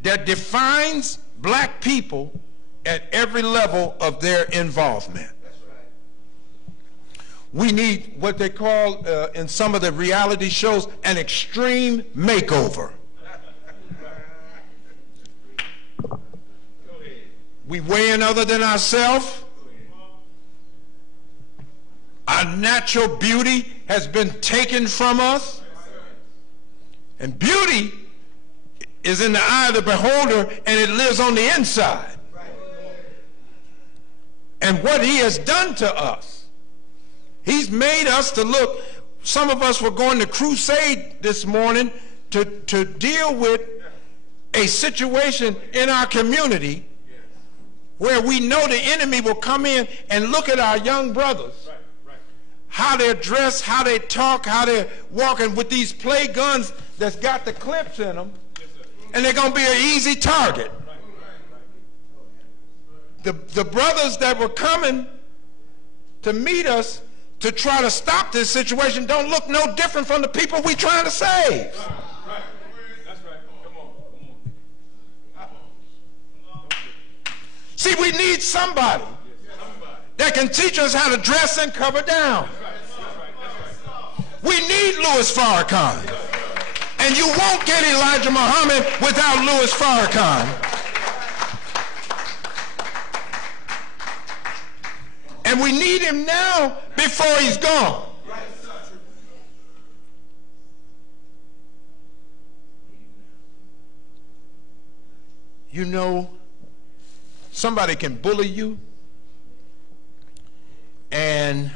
that defines black people at every level of their involvement. we need what they call in some of the reality shows an extreme makeover. We weigh in other than ourselves. Our natural beauty has been taken from us. And beauty is in the eye of the beholder, and it lives on the inside. And what he has done to us, he's made us to look. Some of us were going to crusade this morning to deal with a situation in our community where we know the enemy will come in and look at our young brothers, how they're dressed, how they talk, how they're walking with these play guns that's got the clips in them, and they're going to be an easy target. The brothers that were coming to meet us to try to stop this situation don't look no different from the people we trying to save. That's right. Come on. See, we need somebody that can teach us how to dress and cover down. We need Louis Farrakhan. And you won't get Elijah Muhammad without Louis Farrakhan. And we need him now before he's gone. You know, somebody can bully you, and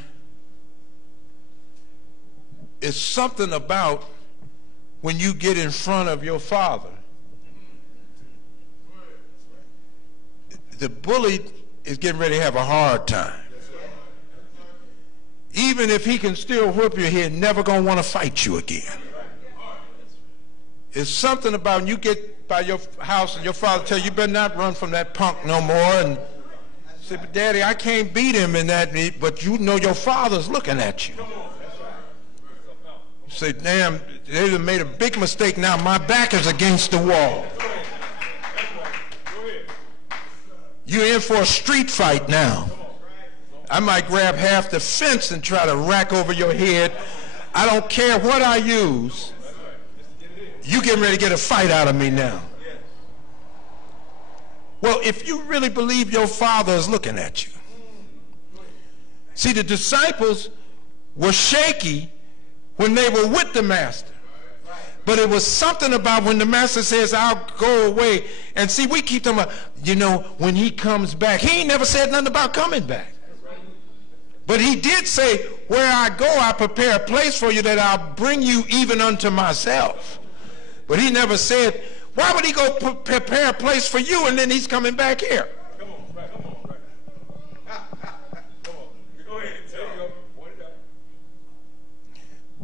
it's something about when you get in front of your father. The bully is getting ready to have a hard time. Even if he can still whoop your head, never gonna want to fight you again. It's something about when you get by your house and your father tell you, you better not run from that punk no more, and say, but Daddy, I can't beat him in that, but you know your father's looking at you. You say, damn, they done made a big mistake now. My back is against the wall. You're in for a street fight now. I might grab half the fence and try to rack over your head. I don't care what I use. You getting ready to get a fight out of me now. Well, if you really believe your father is looking at you. See, the disciples were shaky when they were with the master. But it was something about when the master says, I'll go away. And see, we keep talking about, you know, when he comes back. He ain't never said nothing about coming back. But he did say, where I go, I prepare a place for you that I'll bring you even unto myself. But he never said, why would he go prepare a place for you and then he's coming back here? Come on, right. Come on. Go ahead. Tell you.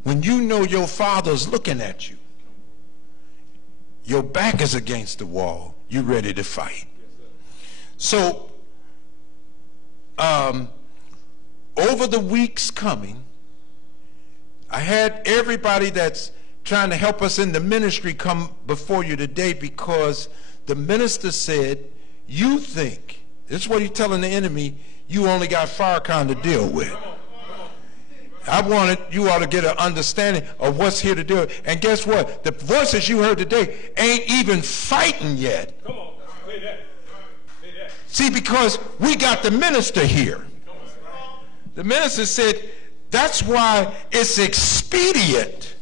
When you know your father's looking at you, your back is against the wall, you're ready to fight. So, over the weeks coming, I had everybody that's trying to help us in the ministry come before you today, because the minister said, you think, this is what he's telling the enemy, you only got Farrakhan to deal with. I wanted you all to get an understanding of what's here to do. And guess what? The voices you heard today ain't even fighting yet. Come on. Say that. See, because we got the minister here. The minister said, that's why it's expedient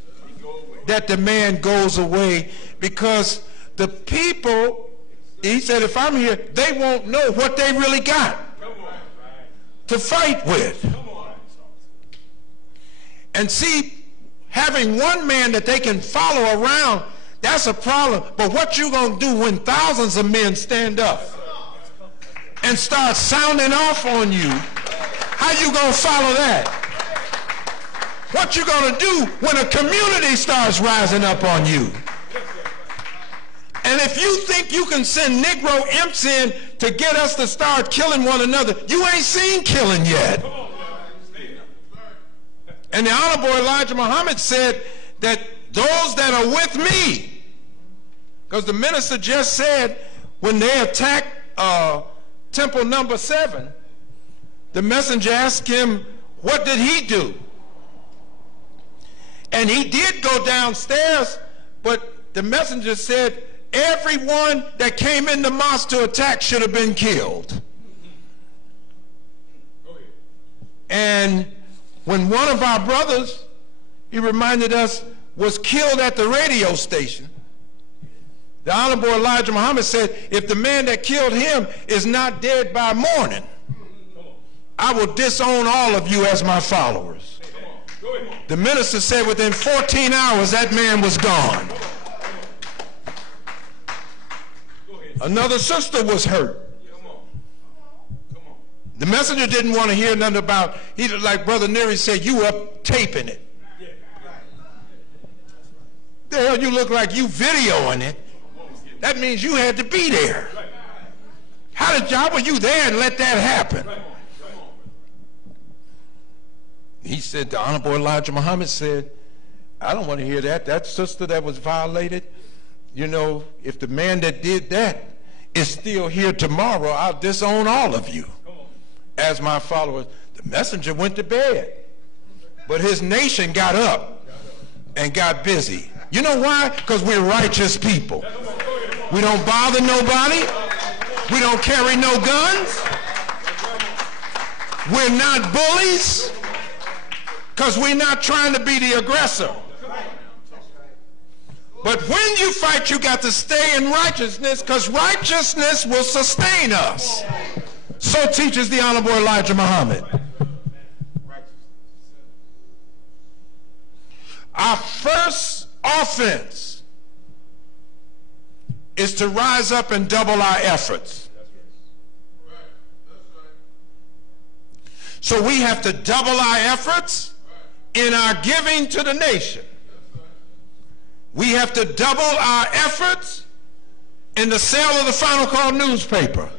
that the man goes away, because the people, he said, if I'm here, they won't know what they really got to fight with. And see, having one man that they can follow around, that's a problem. But what you gonna do when thousands of men stand up and start sounding off on you? How you gonna follow that? What you gonna do when a community starts rising up on you? And if you think you can send Negro imps in to get us to start killing one another, you ain't seen killing yet. And the Honorable Elijah Muhammad said that those that are with me, because the minister just said when they attacked temple number 7, the messenger asked him, what did he do? And he did go downstairs, but the messenger said everyone that came in the mosque to attack should have been killed. And when one of our brothers, he reminded us, was killed at the radio station, the Honorable Elijah Muhammad said, if the man that killed him is not dead by morning, I will disown all of you as my followers. The minister said within 14 hours that man was gone. Another sister was hurt. The messenger didn't want to hear nothing about, he like Brother Neary said, you up taping it. The hell you look like you videoing it. That means you had to be there. How were you there and let that happen? He said, the Honorable Elijah Muhammad said, I don't want to hear that. That sister that was violated, you know, if the man that did that is still here tomorrow, I'll disown all of you as my followers. The messenger went to bed, but his nation got up and got busy. You know why? Because we're righteous people. We don't bother nobody. We don't carry no guns. We're not bullies, because we're not trying to be the aggressor. But when you fight, you got to stay in righteousness, because righteousness will sustain us. So teaches the Honorable Elijah Muhammad. Our first offense is to rise up and double our efforts. So we have to double our efforts in our giving to the nation. We have to double our efforts in the sale of the Final Call newspaper.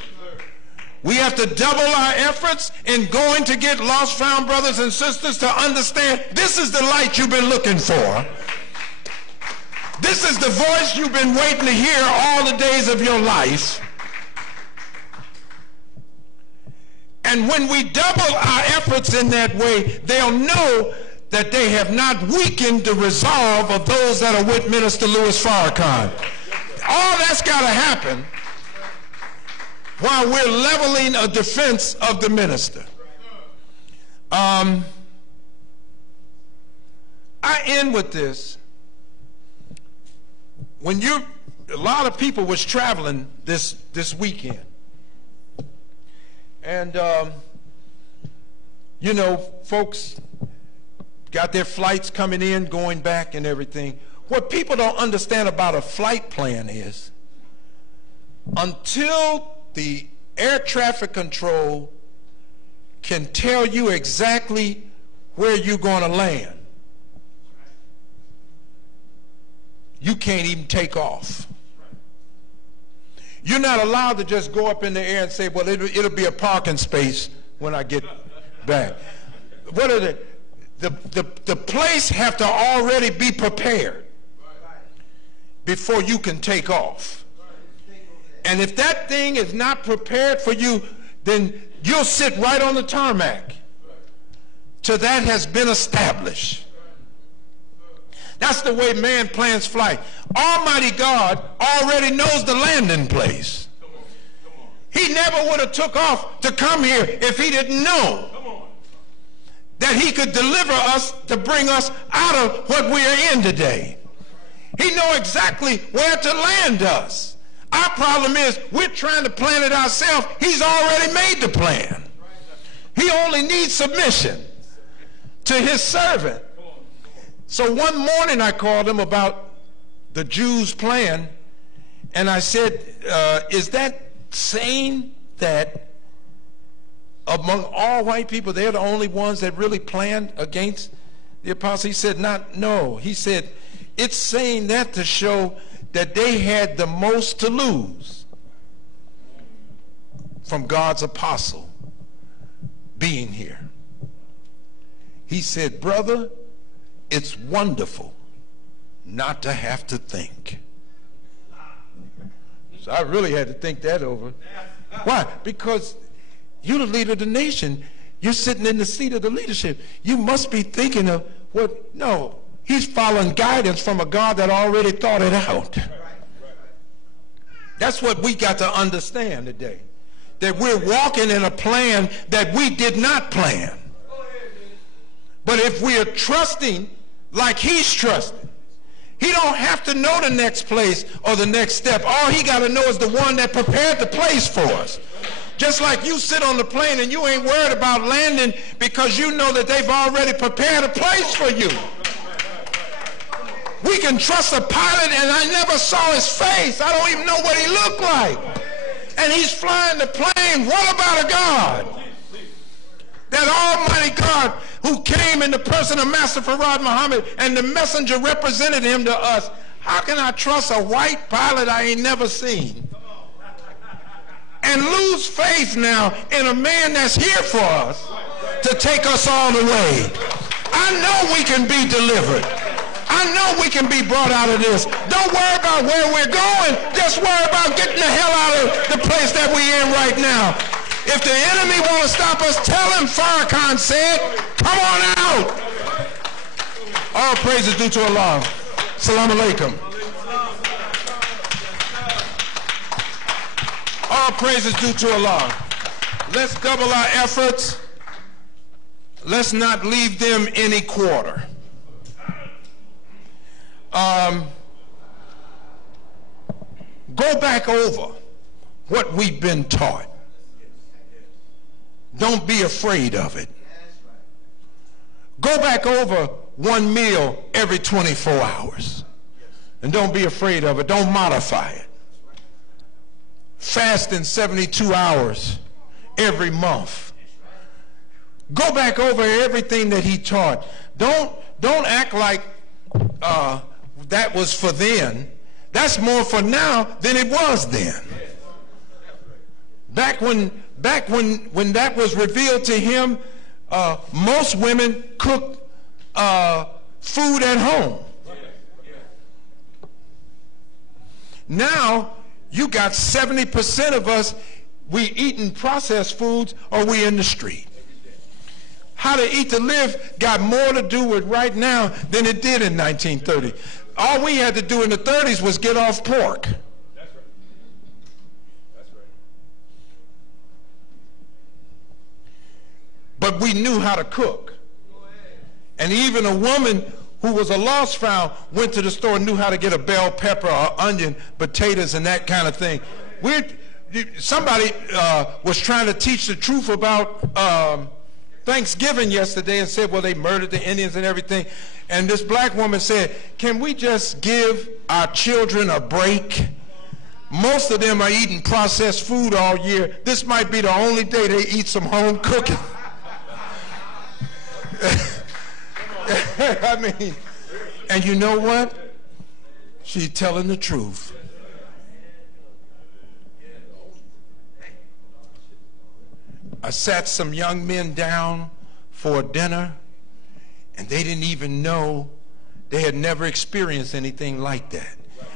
We have to double our efforts in going to get lost found brothers and sisters to understand this is the light you've been looking for. This is the voice you've been waiting to hear all the days of your life. And when we double our efforts in that way, they'll know that they have not weakened the resolve of those that are with Minister Louis Farrakhan. All that's got to happen while we're leveling a defense of the minister. I end with this. When a lot of people was traveling this weekend, and you know, folks got their flights coming in, going back and everything. What people don't understand about a flight plan is, until the air traffic control can tell you exactly where you're going to land, you can't even take off. You're not allowed to just go up in the air and say, well, it'll be a parking space when I get back. What are the place have to already be prepared before you can take off. And if that thing is not prepared for you, then you'll sit right on the tarmac till that has been established. That's the way man plans flight. Almighty God already knows the landing place. He never would have took off to come here if he didn't know that he could deliver us to bring us out of what we are in today. He knows exactly where to land us. Our problem is we're trying to plan it ourselves. He's already made the plan. He only needs submission to his servant. So one morning I called him about the Jews' plan, and I said, is that saying that among all white people, they're the only ones that really planned against the apostle? He said, no. He said, it's saying that to show that they had the most to lose from God's apostle being here. He said, brother, it's wonderful not to have to think. So I really had to think that over. Why? Because you're the leader of the nation. You're sitting in the seat of the leadership. You must be thinking of what? No, he's following guidance from a God that already thought it out. That's what we got to understand today. That we're walking in a plan that we did not plan. But if we are trusting like he's trusting, he don't have to know the next place or the next step. All he got to know is the one that prepared the place for us. Just like you sit on the plane and you ain't worried about landing because you know that they've already prepared a place for you. We can trust a pilot, and I never saw his face. I don't even know what he looked like. And he's flying the plane. What about a God? That almighty God who came in the person of Master Farad Muhammad, and the messenger represented him to us. How can I trust a white pilot I ain't never seen? And lose faith now in a man that's here for us to take us all the way. I know we can be delivered. I know we can be brought out of this. Don't worry about where we're going. Just worry about getting the hell out of the place that we're in right now. If the enemy want to stop us, tell him Farrakhan said, come on out. All praise is due to Allah. Assalamu alaikum. All praise is due to Allah. Let's double our efforts. Let's not leave them any quarter. Go back over what we've been taught. Don't be afraid of it. Go back over one meal every 24 hours. And don't be afraid of it. Don't modify it. Fasting 72 hours every month. Go back over everything that he taught. Don't act like that was for then. That's more for now than it was then. Back when that was revealed to him, most women cooked food at home. Now you got 70% of us, we eating processed foods or we in the street. How to eat to live got more to do with right now than it did in 1930. All we had to do in the 30s was get off pork. That's right. That's right. But we knew how to cook. And even a woman who was a lost found went to the store and knew how to get a bell pepper or onion, potatoes, and that kind of thing. Somebody was trying to teach the truth about Thanksgiving yesterday and said, well, they murdered the Indians and everything. And this black woman said, can we just give our children a break? Most of them are eating processed food all year. This might be the only day they eat some home cooking. I mean, and you know what? She's telling the truth. I sat some young men down for a dinner, and they didn't even know, they had never experienced anything like that.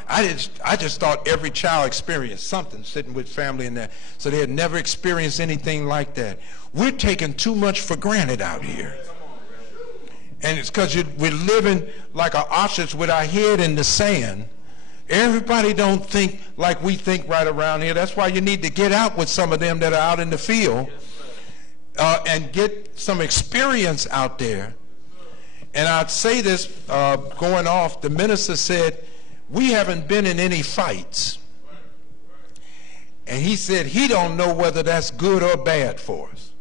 I just thought every child experienced something sitting with family in that. So they had never experienced anything like that. We're taking too much for granted out here. And it's because we're living like an ostrich with our head in the sand. Everybody don't think like we think right around here. That's why you need to get out with some of them that are out in the field and get some experience out there. And I'd say this going off, the minister said, we haven't been in any fights. And he said he don't know whether that's good or bad for us.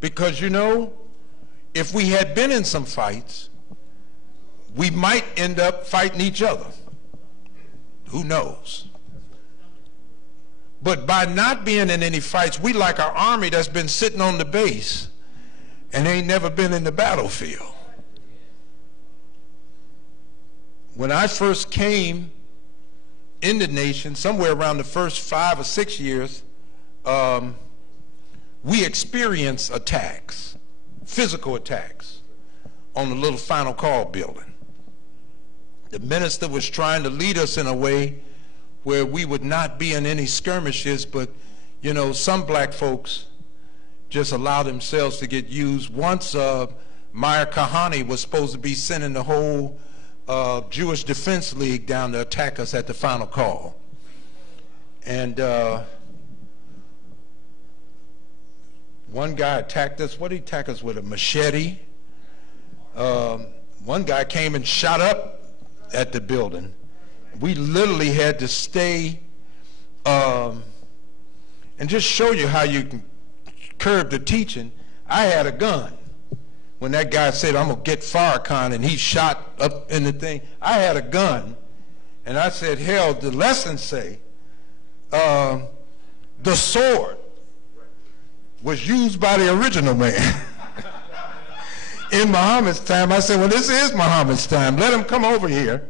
Because, you know, if we had been in some fights, we might end up fighting each other. Who knows? But by not being in any fights, we like our army that's been sitting on the base and ain't never been in the battlefield. When I first came in the nation, somewhere around the first 5 or 6 years, we experienced attacks, physical attacks, on the little Final Call building. The minister was trying to lead us in a way where we would not be in any skirmishes, but You know, some black folks just allow themselves to get used. Once Meir Kahane was supposed to be sending the whole Jewish Defense League down to attack us at the final call. And one guy attacked us. What did he attack us with? A machete. One guy came and shot up at the building. We literally had to stay and just show you how you can curb the teaching. I had a gun. When that guy said, I'm going to get Farrakhan, and he shot up in the thing, I had a gun. And I said, hell, the lessons say the sword was used by the original man. In Muhammad's time, I said, well, this is Muhammad's time. Let him come over here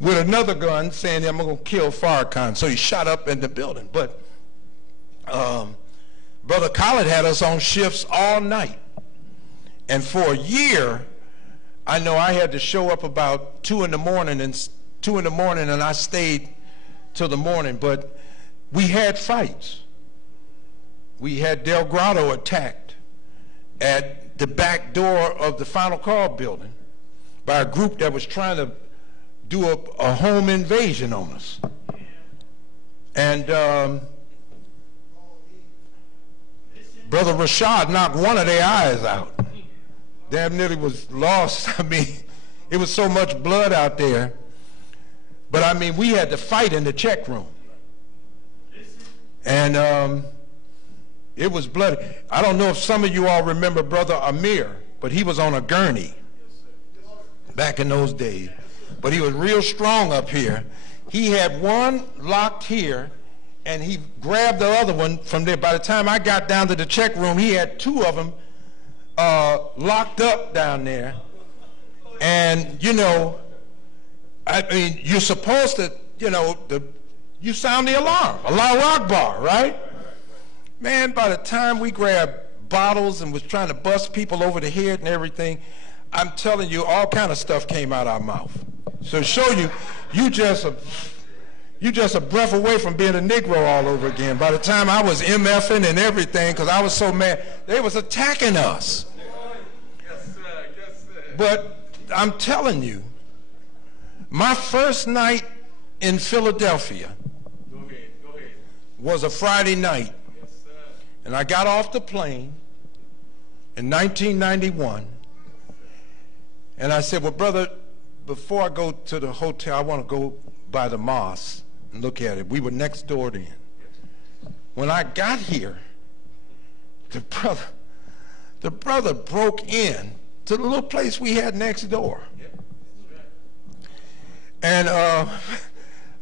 with another gun saying, I'm going to kill Farrakhan. So he shot up in the building. But Brother Khaled had us on shifts all night. And for a year, I know I had to show up about 2 in the morning, and I stayed till the morning. But we had fights. We had Del Grotto attacked at the back door of the Final Call building by a group that was trying to do a home invasion on us. And Brother Rashad knocked one of their eyes out. Damn nearly was lost. I mean, it was so much blood out there. But I mean, we had to fight in the check room. And it was bloody. I don't know if some of you all remember Brother Amir, but he was on a gurney back in those days. But he was real strong up here. He had one locked here, and he grabbed the other one from there. By the time I got down to the check room, he had 2 of them locked up down there. And, you know, I mean, you're supposed to, you know, you sound the alarm, Allahu Akbar, right? Man, by the time we grabbed bottles and was trying to bust people over the head and everything, I'm telling you, all kind of stuff came out our mouth. So to show you, you just a breath away from being a Negro all over again. By the time I was MFing and everything, because I was so mad, they was attacking us. Yes, sir. Yes, sir. But I'm telling you, my first night in Philadelphia was a Friday night. And I got off the plane in 1991, and I said, well, brother, before I go to the hotel, I want to go by the mosque and look at it. We were next door then. When I got here, the brother broke in to the little place we had next door. And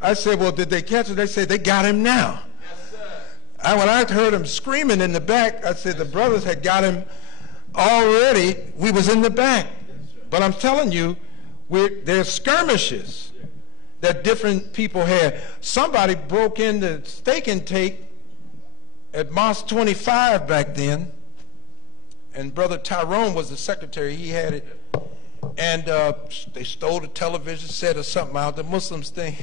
I said, well, did they catch him? They said, they got him now. When I heard him screaming in the back, I said the brothers had got him already. We was in the back. But I'm telling you, there's skirmishes that different people had. Somebody broke into Steak and Take at Mosque 25 back then, and Brother Tyrone was the secretary. He had it. And they stole the television set or something out, the Muslims thing.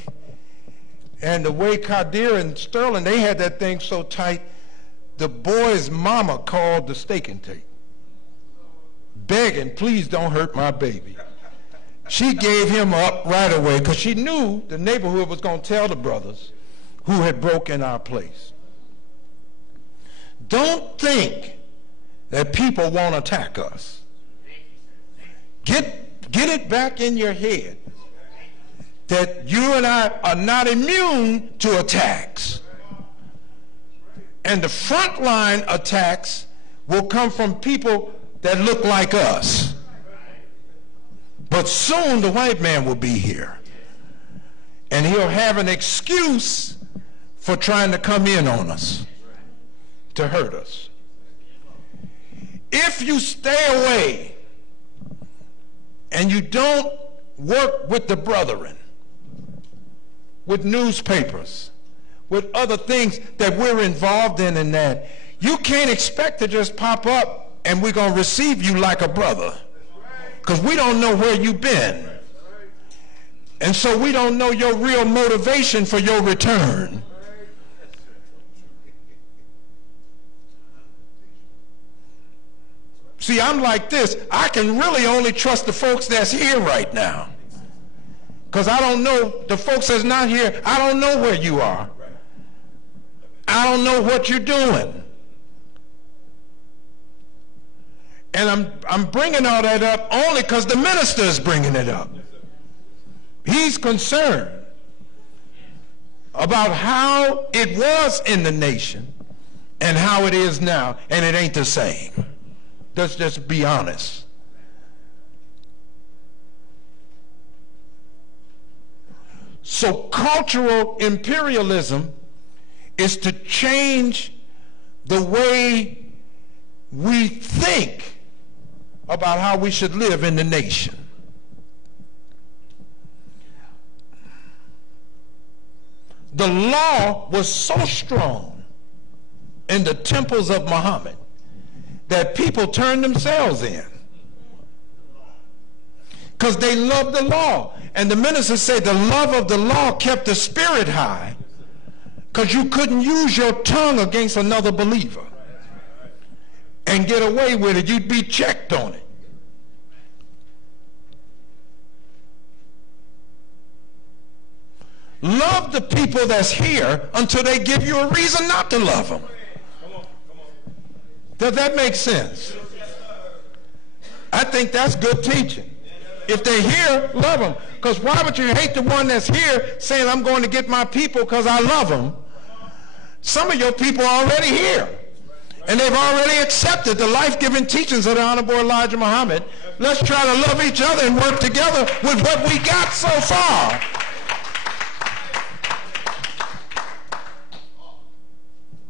And the way Kadir and Sterling, they had that thing so tight, the boy's mama called the Steak and Take, begging, please don't hurt my baby. She gave him up right away because she knew the neighborhood was going to tell the brothers who had broken our place. Don't think that people won't attack us. Get it back in your head that you and I are not immune to attacks. And the frontline attacks will come from people that look like us. But soon the white man will be here. And he'll have an excuse for trying to come in on us, to hurt us. If you stay away and you don't work with the brethren, with newspapers, with other things that we're involved in and that, you can't expect to just pop up and we're going to receive you like a brother, because we don't know where you've been. And so we don't know your real motivation for your return. See, I'm like this. I can really only trust the folks that's here right now. Because I don't know, the folks that's not here, I don't know where you are. I don't know what you're doing. And I'm bringing all that up only because the minister is bringing it up. He's concerned about how it was in the nation and how it is now, and it ain't the same. Let's just be honest. So cultural imperialism is to change the way we think about how we should live in the nation. The law was so strong in the temples of Muhammad that people turned themselves in because they loved the law. And the minister said the love of the law kept the spirit high because you couldn't use your tongue against another believer and get away with it. You'd be checked on it. Love the people that's here until they give you a reason not to love them. Does that make sense? I think that's good teaching. If they're here, love them. Because why would you hate the one that's here saying, I'm going to get my people because I love them? Some of your people are already here. And they've already accepted the life-giving teachings of the Honorable Elijah Muhammad. Let's try to love each other and work together with what we got so far.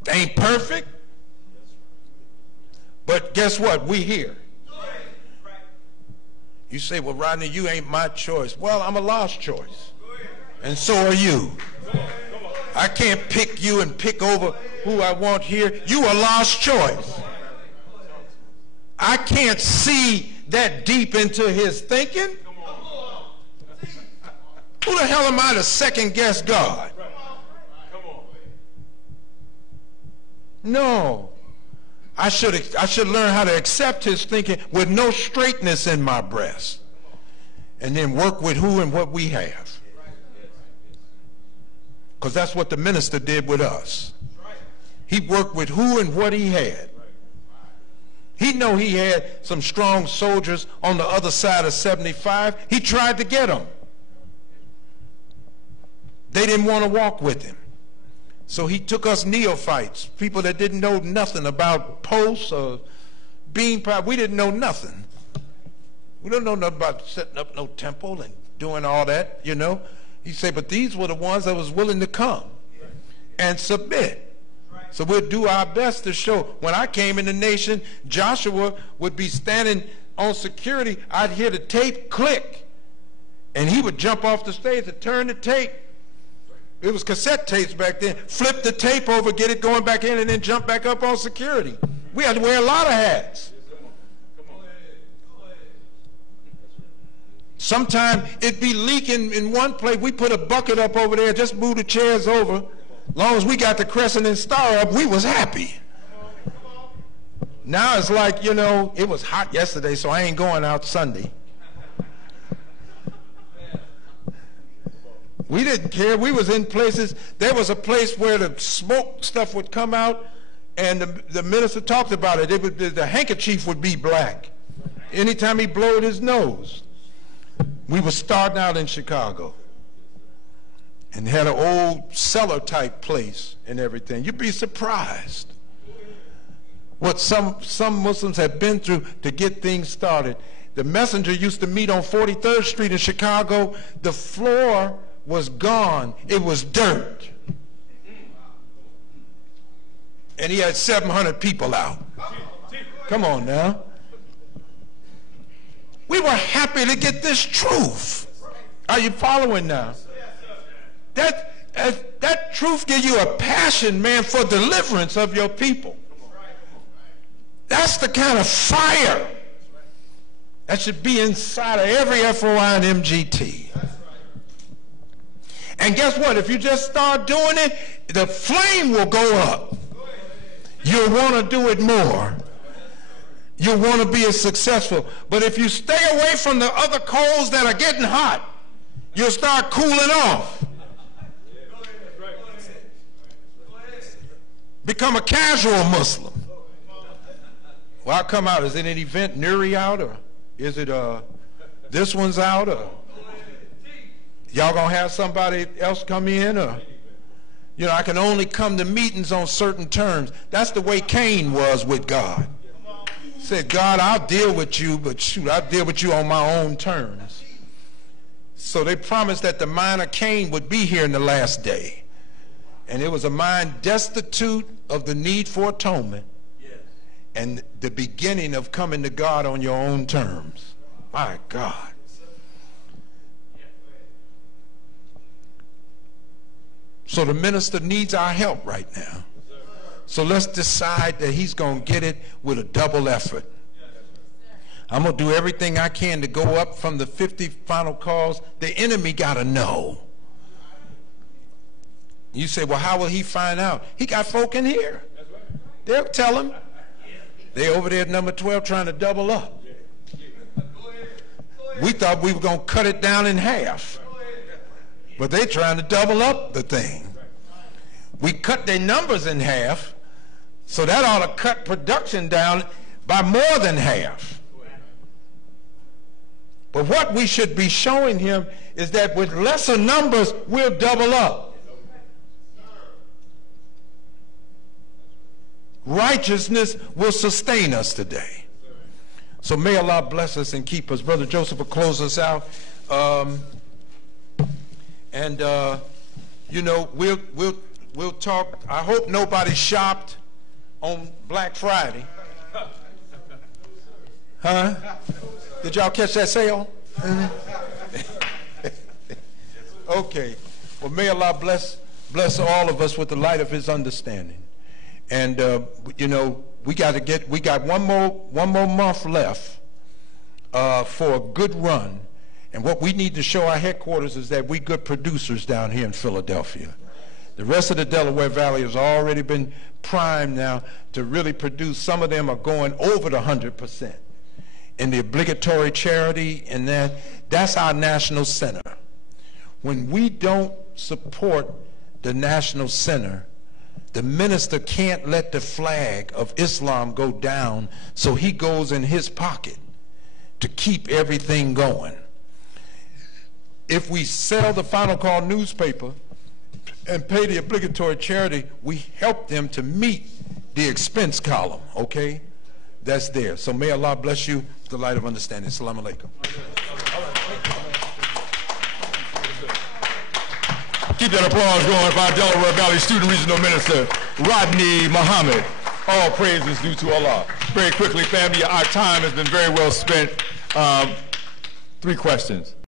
Ain't perfect. But guess what? We here. You say, well, Rodney, you ain't my choice. Well, I'm a lost choice. And so are you. I can't pick you and pick over who I want here. You a lost choice. I can't see that deep into his thinking. Who the hell am I to second guess God? No. I should learn how to accept his thinking with no straightness in my breast. And then work with who and what we have. Because that's what the minister did with us. He worked with who and what he had. He know he had some strong soldiers on the other side of 75. He tried to get them. They didn't want to walk with him. So he took us neophytes, people that didn't know nothing about posts or bean pie. We didn't know nothing. We don't know nothing about setting up no temple and doing all that, you know. He said, but these were the ones that was willing to come and submit. So we'll do our best to show. When I came in the nation, Joshua would be standing on security. I'd hear the tape click, and he would jump off the stage to turn the tape. It was cassette tapes back then. Flip the tape over, get it going back in, and then jump back up on security. We had to wear a lot of hats. Sometimes it'd be leaking in one place. We put a bucket up over there, just move the chairs over. As long as we got the crescent and star up, we was happy. Now it's like, you know, it was hot yesterday, so I ain't going out Sunday. We didn't care. We was in places. There was a place where the smoke stuff would come out, and the minister talked about it. The handkerchief would be black anytime he blowed his nose. We were starting out in Chicago and had an old cellar type place and everything. You'd be surprised what some Muslims have been through to get things started. The Messenger used to meet on 43rd Street in Chicago. The floor was gone. It was dirt. And he had 700 people out. Come on now. We were happy to get this truth. Are you following now? That truth gives you a passion, man, for deliverance of your people. That's the kind of fire that should be inside of every FOI and MGT. And guess what? If you just start doing it, the flame will go up. You'll want to do it more. you'll want to be as successful. But if you stay away from the other coals that are getting hot, you'll start cooling off. Become a casual Muslim. Well, I'll come out. Is it an event, Nuri out, or is it this one's out, or y'all gonna have somebody else come in, or you know, I can only come to meetings on certain terms. That's the way Cain was with God. He said, God, I'll deal with you, but shoot, I'll deal with you on my own terms. So they promised that the mind of Cain would be here in the last day. And it was a mind destitute of the need for atonement and the beginning of coming to God on your own terms. My God. So the minister needs our help right now. So let's decide that he's going to get it with a double effort. I'm going to do everything I can to go up from the 50 final calls. The enemy got to know. You say, well, how will he find out? He got folk in here. They'll tell him. They over there at number 12 trying to double up. We thought we were going to cut it down in half. But they're trying to double up the thing. We cut their numbers in half, so that ought to cut production down by more than half. But what we should be showing him is that with lesser numbers, we'll double up. Righteousness will sustain us today. So may Allah bless us and keep us. Brother Joseph will close us out. You know, we'll talk. I hope nobody shopped on Black Friday. Huh? Did y'all catch that sale? Okay. Well, may Allah bless all of us with the light of his understanding. And you know, we got one more month left for a good run. And what we need to show our headquarters is that we good producers down here in Philadelphia. The rest of the Delaware Valley has already been primed now to really produce. Some of them are going over the 100% in the obligatory charity, and that's our national center. When we don't support the national center, the minister can't let the flag of Islam go down, so he goes in his pocket to keep everything going. If we sell the Final Call newspaper and pay the obligatory charity, we help them to meet the expense column, okay? That's there. So may Allah bless you with the light of understanding. Assalamu alaikum. Keep that applause going for our Delaware Valley Student Regional Minister, Rodney Muhammad. All praise is due to Allah. Very quickly, family, our time has been very well spent. 3 questions.